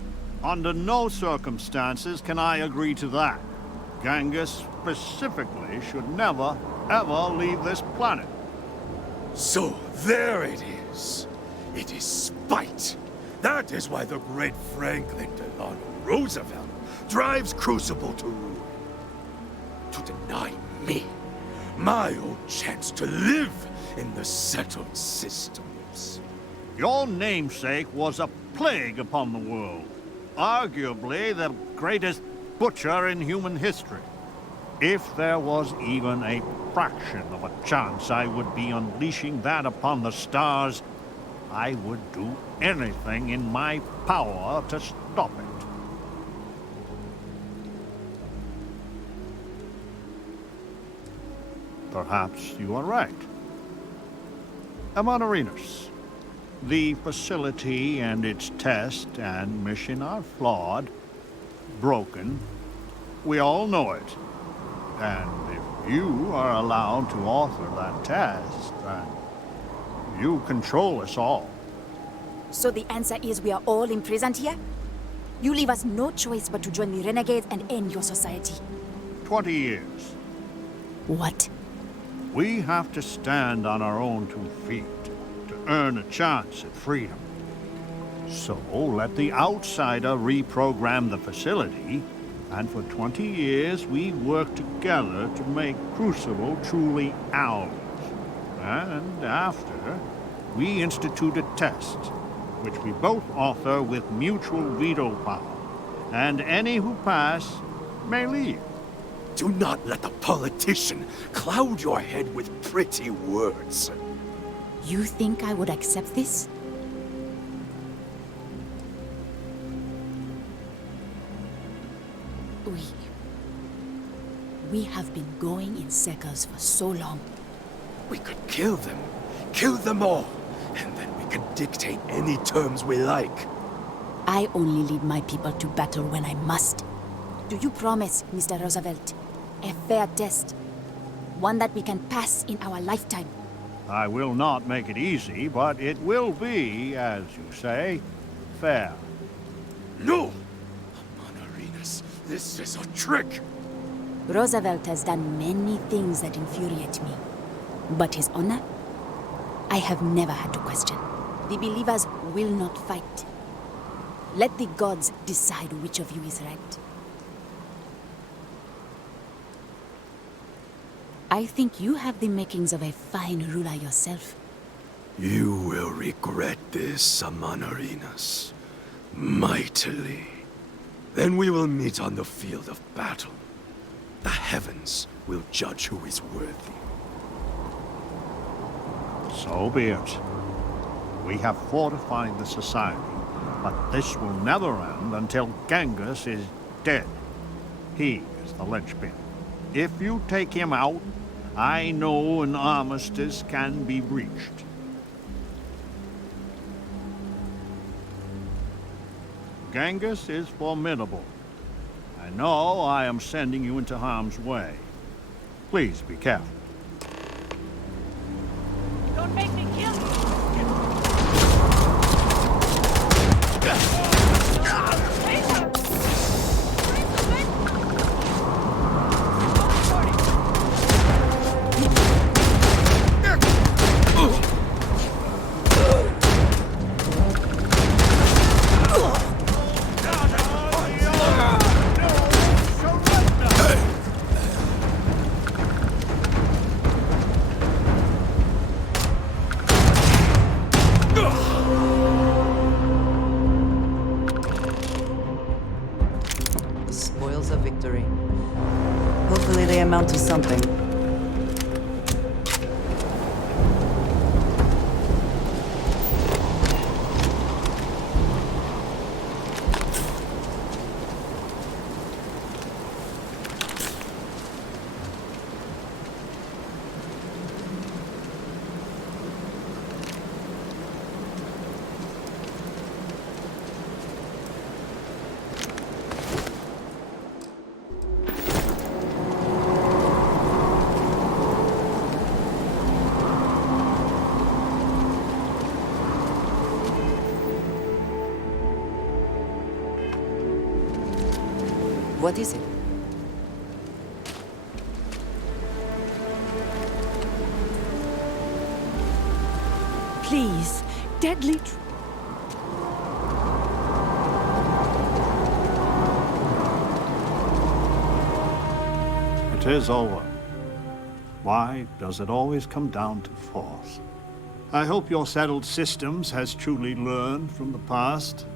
Under no circumstances can I agree to that. Genghis specifically should never, ever leave this planet. So there it is. It is spite. That is why the great Franklin Delano Roosevelt drives Crucible to ruin. To deny me my own chance to live in the settled systems. Your namesake was a plague upon the world. Arguably the greatest butcher in human history. If there was even a fraction of a chance I would be unleashing that upon the stars, I would do anything in my power to stop it. Perhaps you are right. Amonarinos, the facility and its test and mission are flawed, broken. We all know it. And if you are allowed to author that test, then you control us all. So the answer is we are all imprisoned here? You leave us no choice but to join the renegades and end your society. 20 years. What? We have to stand on our own 2 feet to earn a chance at freedom. So let the outsider reprogram the facility, and for 20 years we work together to make Crucible truly ours. And after, we institute a test, which we both author with mutual veto power, and any who pass may leave. Do not let the politician cloud your head with pretty words. You think I would accept this? We have been going in circles for so long. We could kill them all, and then we could dictate any terms we like. I only lead my people to battle when I must. Do you promise, Mr. Roosevelt, a fair test? One that we can pass in our lifetime? I will not make it easy, but it will be, as you say, fair. No! Amonarinos, this is a trick! Roosevelt has done many things that infuriate me. But his honor, I have never had to question. The believers will not fight. Let the gods decide which of you is right. I think you have the makings of a fine ruler yourself. You will regret this, Amonarinos. Mightily. Then we will meet on the field of battle. The heavens will judge who is worthy. So be it. We have fortified the society, but this will never end until Genghis is dead. He is the linchpin. If you take him out, I know an armistice can be reached. Genghis is formidable. I know I am sending you into harm's way. Please be careful. Don't make me kill you! Spoils of victory. Hopefully they amount to something. What is it? Please, deadly It is over. Why does it always come down to force? I hope your settled systems has truly learned from the past.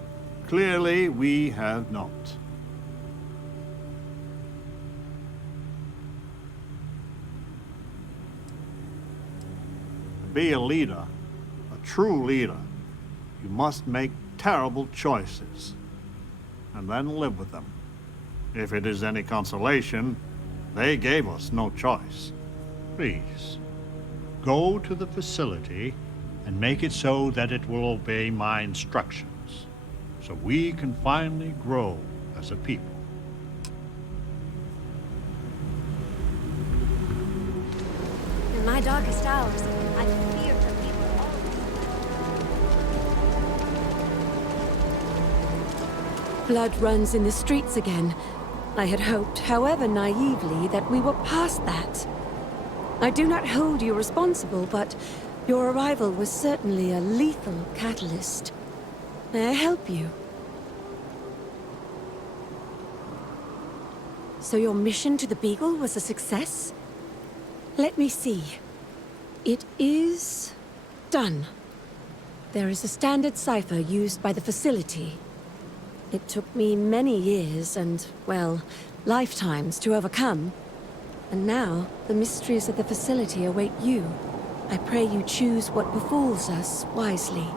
Clearly, we have not. To be a leader, a true leader, you must make terrible choices, and then live with them. If it is any consolation, they gave us no choice. Please, go to the facility and make it so that it will obey my instructions, so we can finally grow as a people. In my darkest hours, I feared that we were all... blood runs in the streets again. I had hoped, however naively, that we were past that. I do not hold you responsible, but your arrival was certainly a lethal catalyst. May I help you? So your mission to the Beagle was a success? Let me see. It is... done. There is a standard cipher used by the facility. It took me many years and, well, lifetimes to overcome. And now, the mysteries of the facility await you. I pray you choose what befalls us wisely.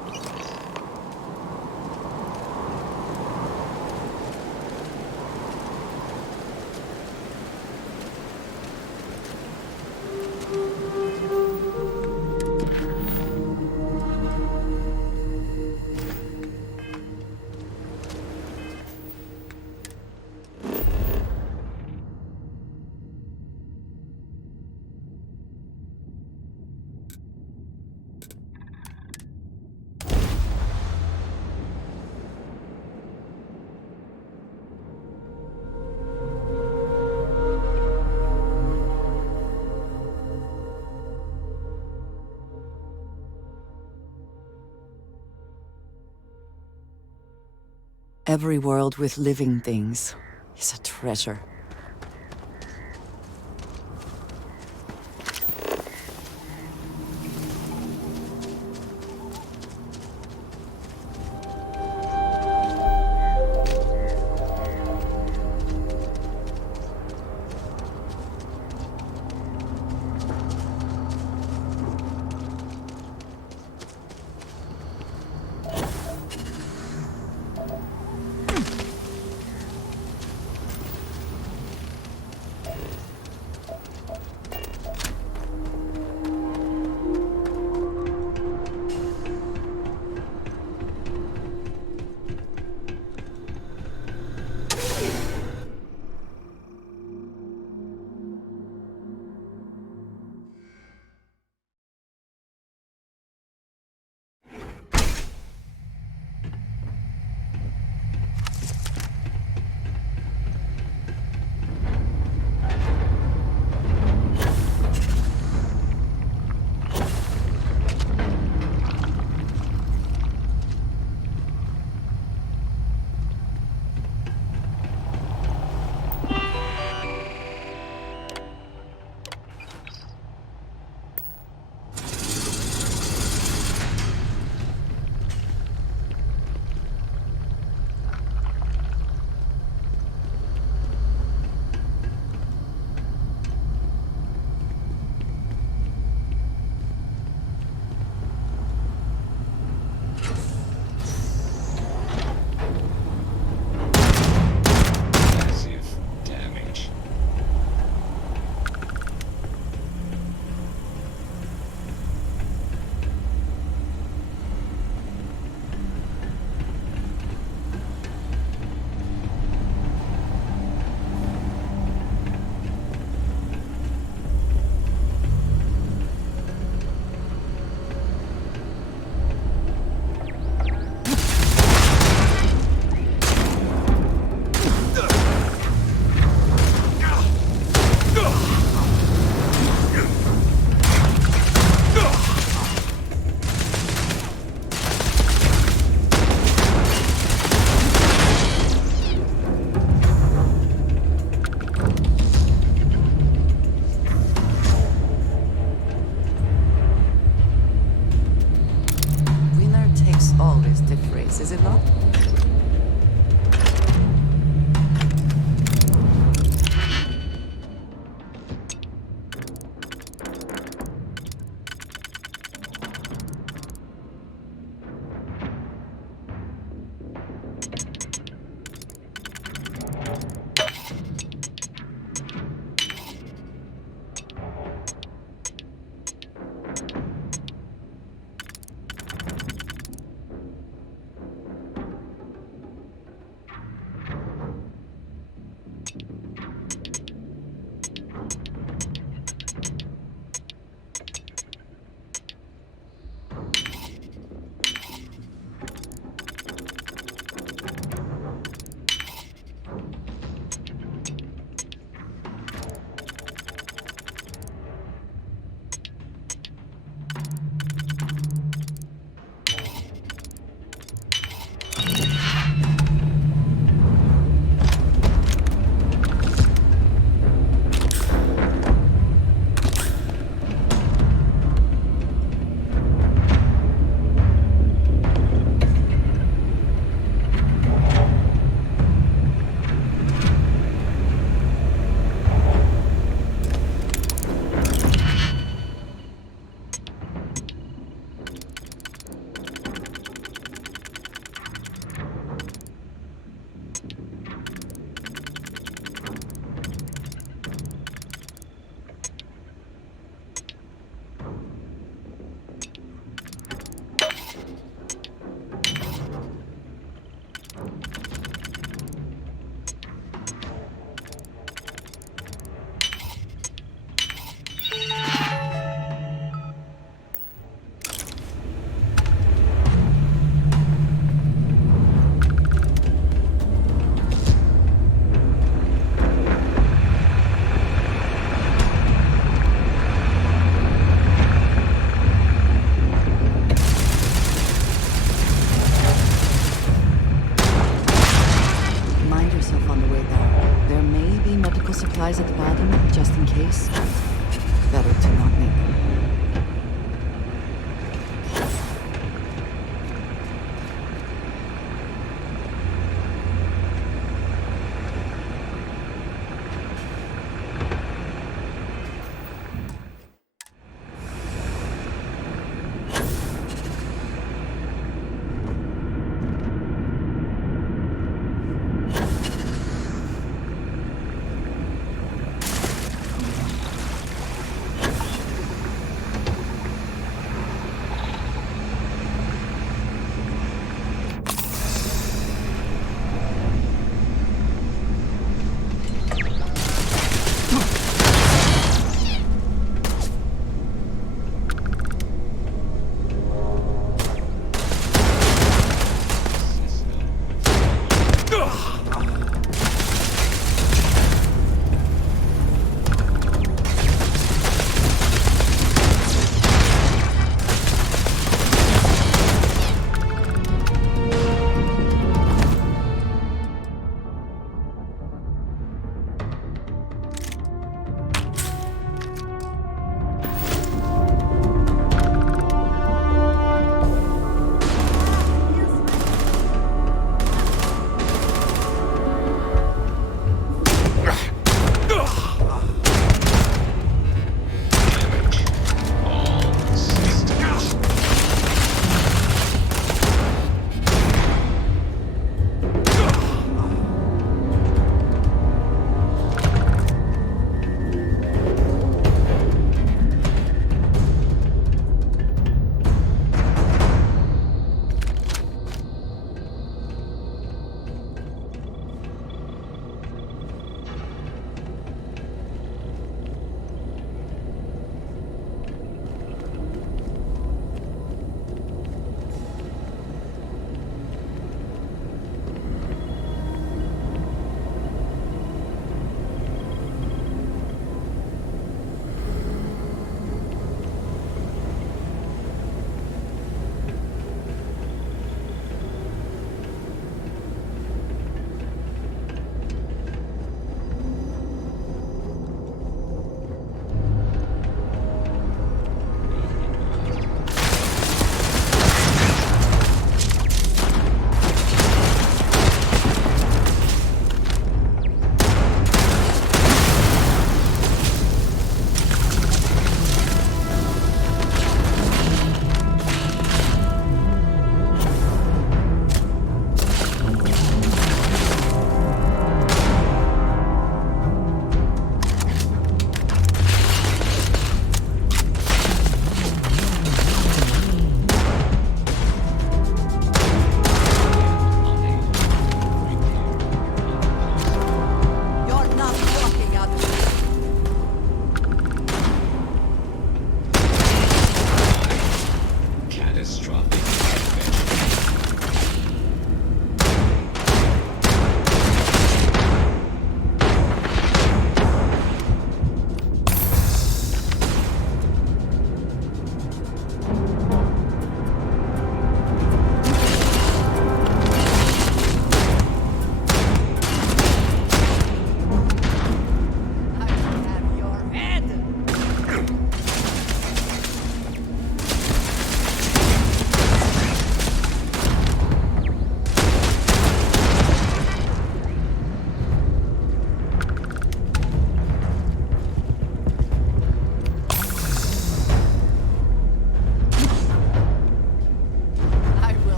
Every world with living things is a treasure. supplies at the bottom, just in case. Better to not need them.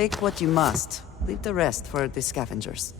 Take what you must. Leave the rest for the scavengers.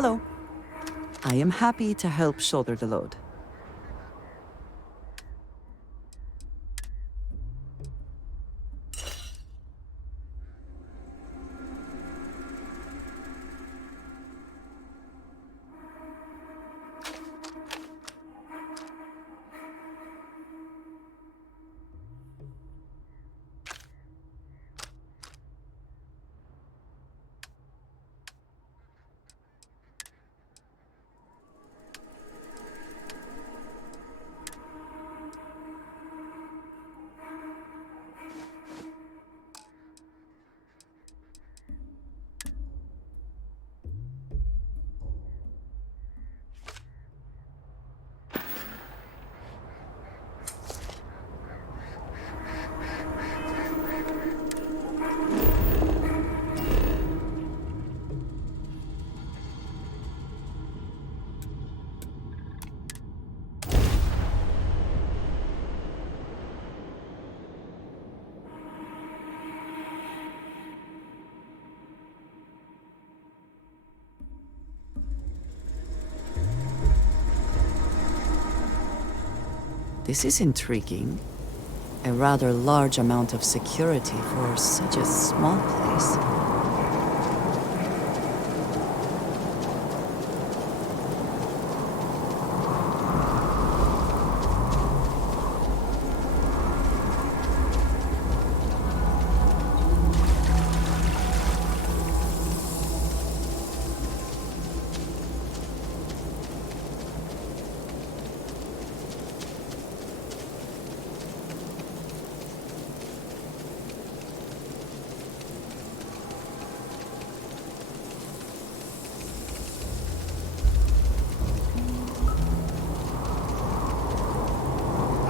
Hello. I am happy to help shoulder the load. This is intriguing. A rather large amount of security for such a small place.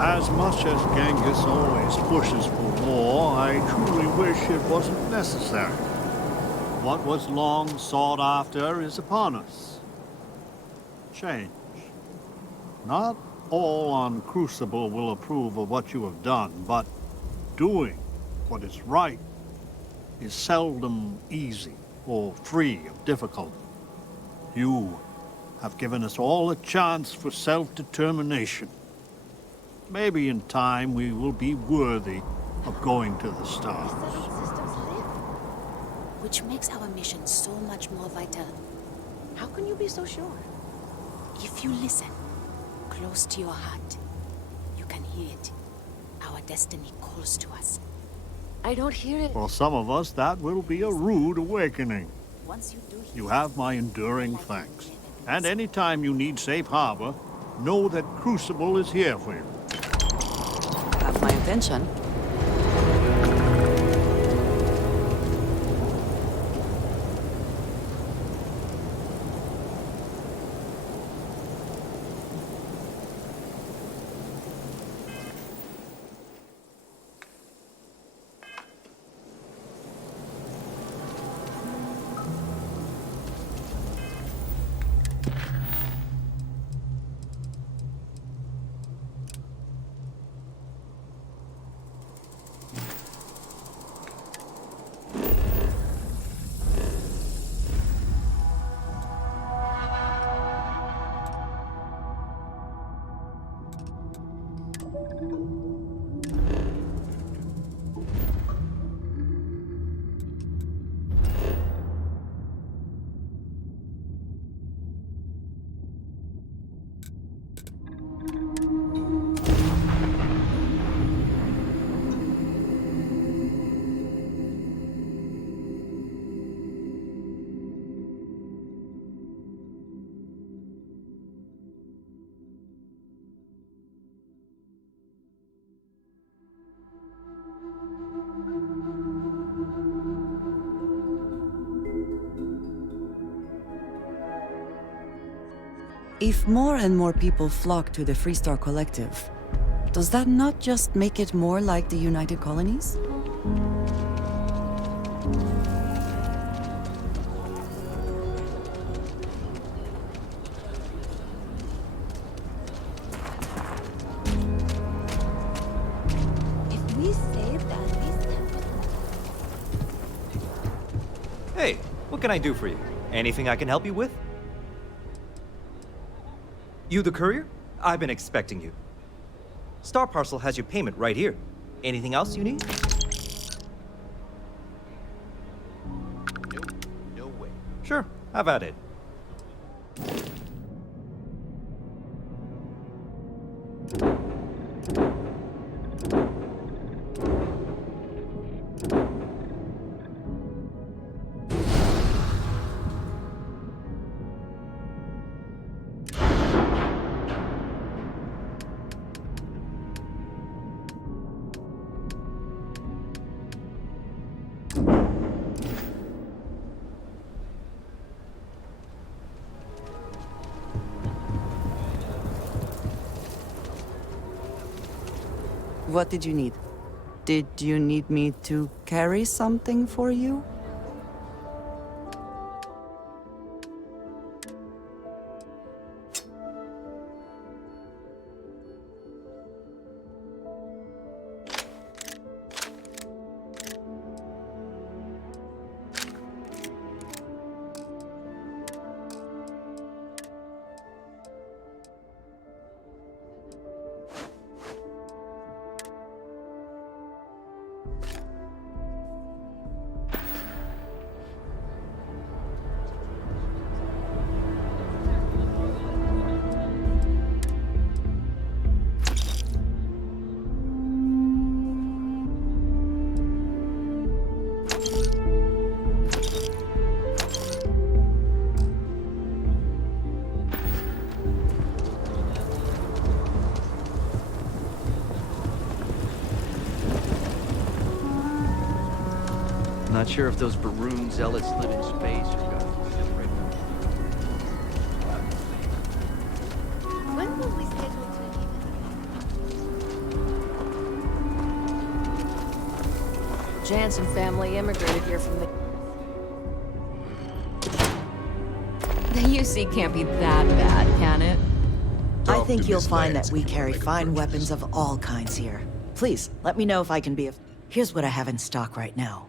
As much as Genghis always pushes for war, I truly wish it wasn't necessary. What was long sought after is upon us. Change. Not all on Crucible will approve of what you have done, but doing what is right is seldom easy or free of difficulty. You have given us all a chance for self-determination. Maybe in time we will be worthy of going to the stars. Which makes our mission so much more vital. How can you be so sure? If you listen, close to your heart, you can hear it. Our destiny calls to us. I don't hear it. For some of us, that will be a rude awakening. Once you do, You have my enduring thanks. And anytime you need safe harbor, know that Crucible is here for you. Have my attention. If more and more people flock to the Freestar Collective, does that not just make it more like the United Colonies? If we saved Alice Temple. Hey, what can I do for you? Anything I can help you with? You the courier? I've been expecting you. Star Parcel has your payment right here. Anything else you need? No way. Sure, have at it. What did you need? Did you need me to carry something for you? Not sure if those Baroon zealots live in space or got... When will we schedule to Jansen family immigrated here from the UC can't be that bad, can it? I think you'll find that we carry fine weapons of all kinds here. Please, let me know if I can be of... Here's what I have in stock right now.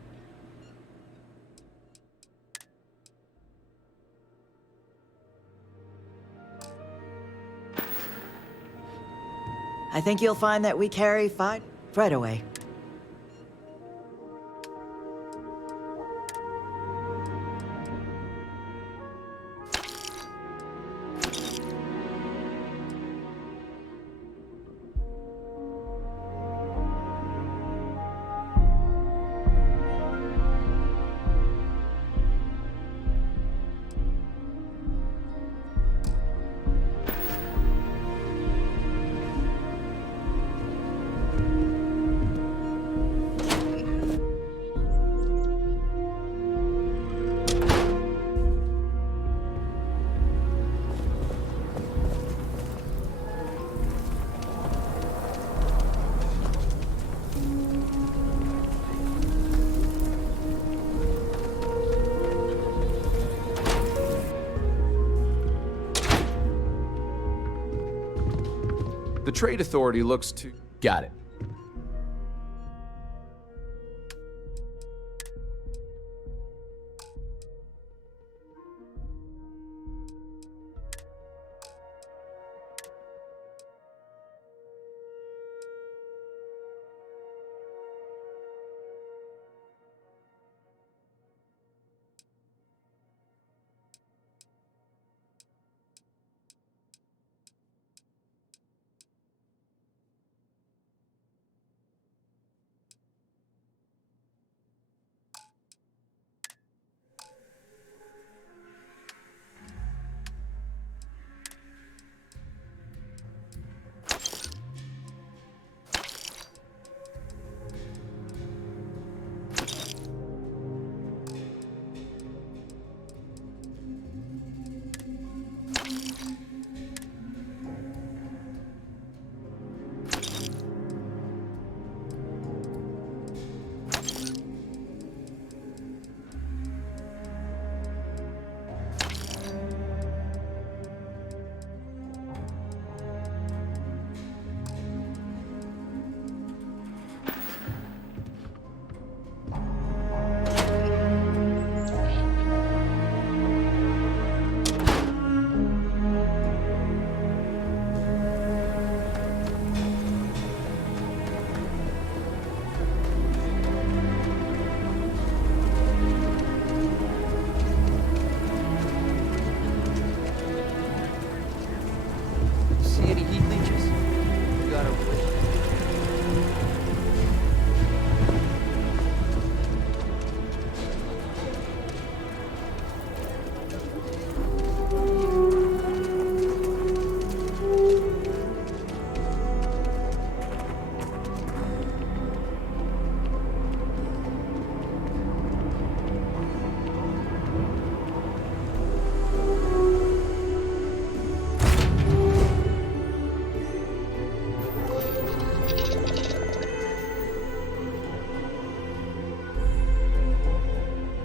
I think you'll find that we carry fine... Right away. The Trade Authority looks to... Got it.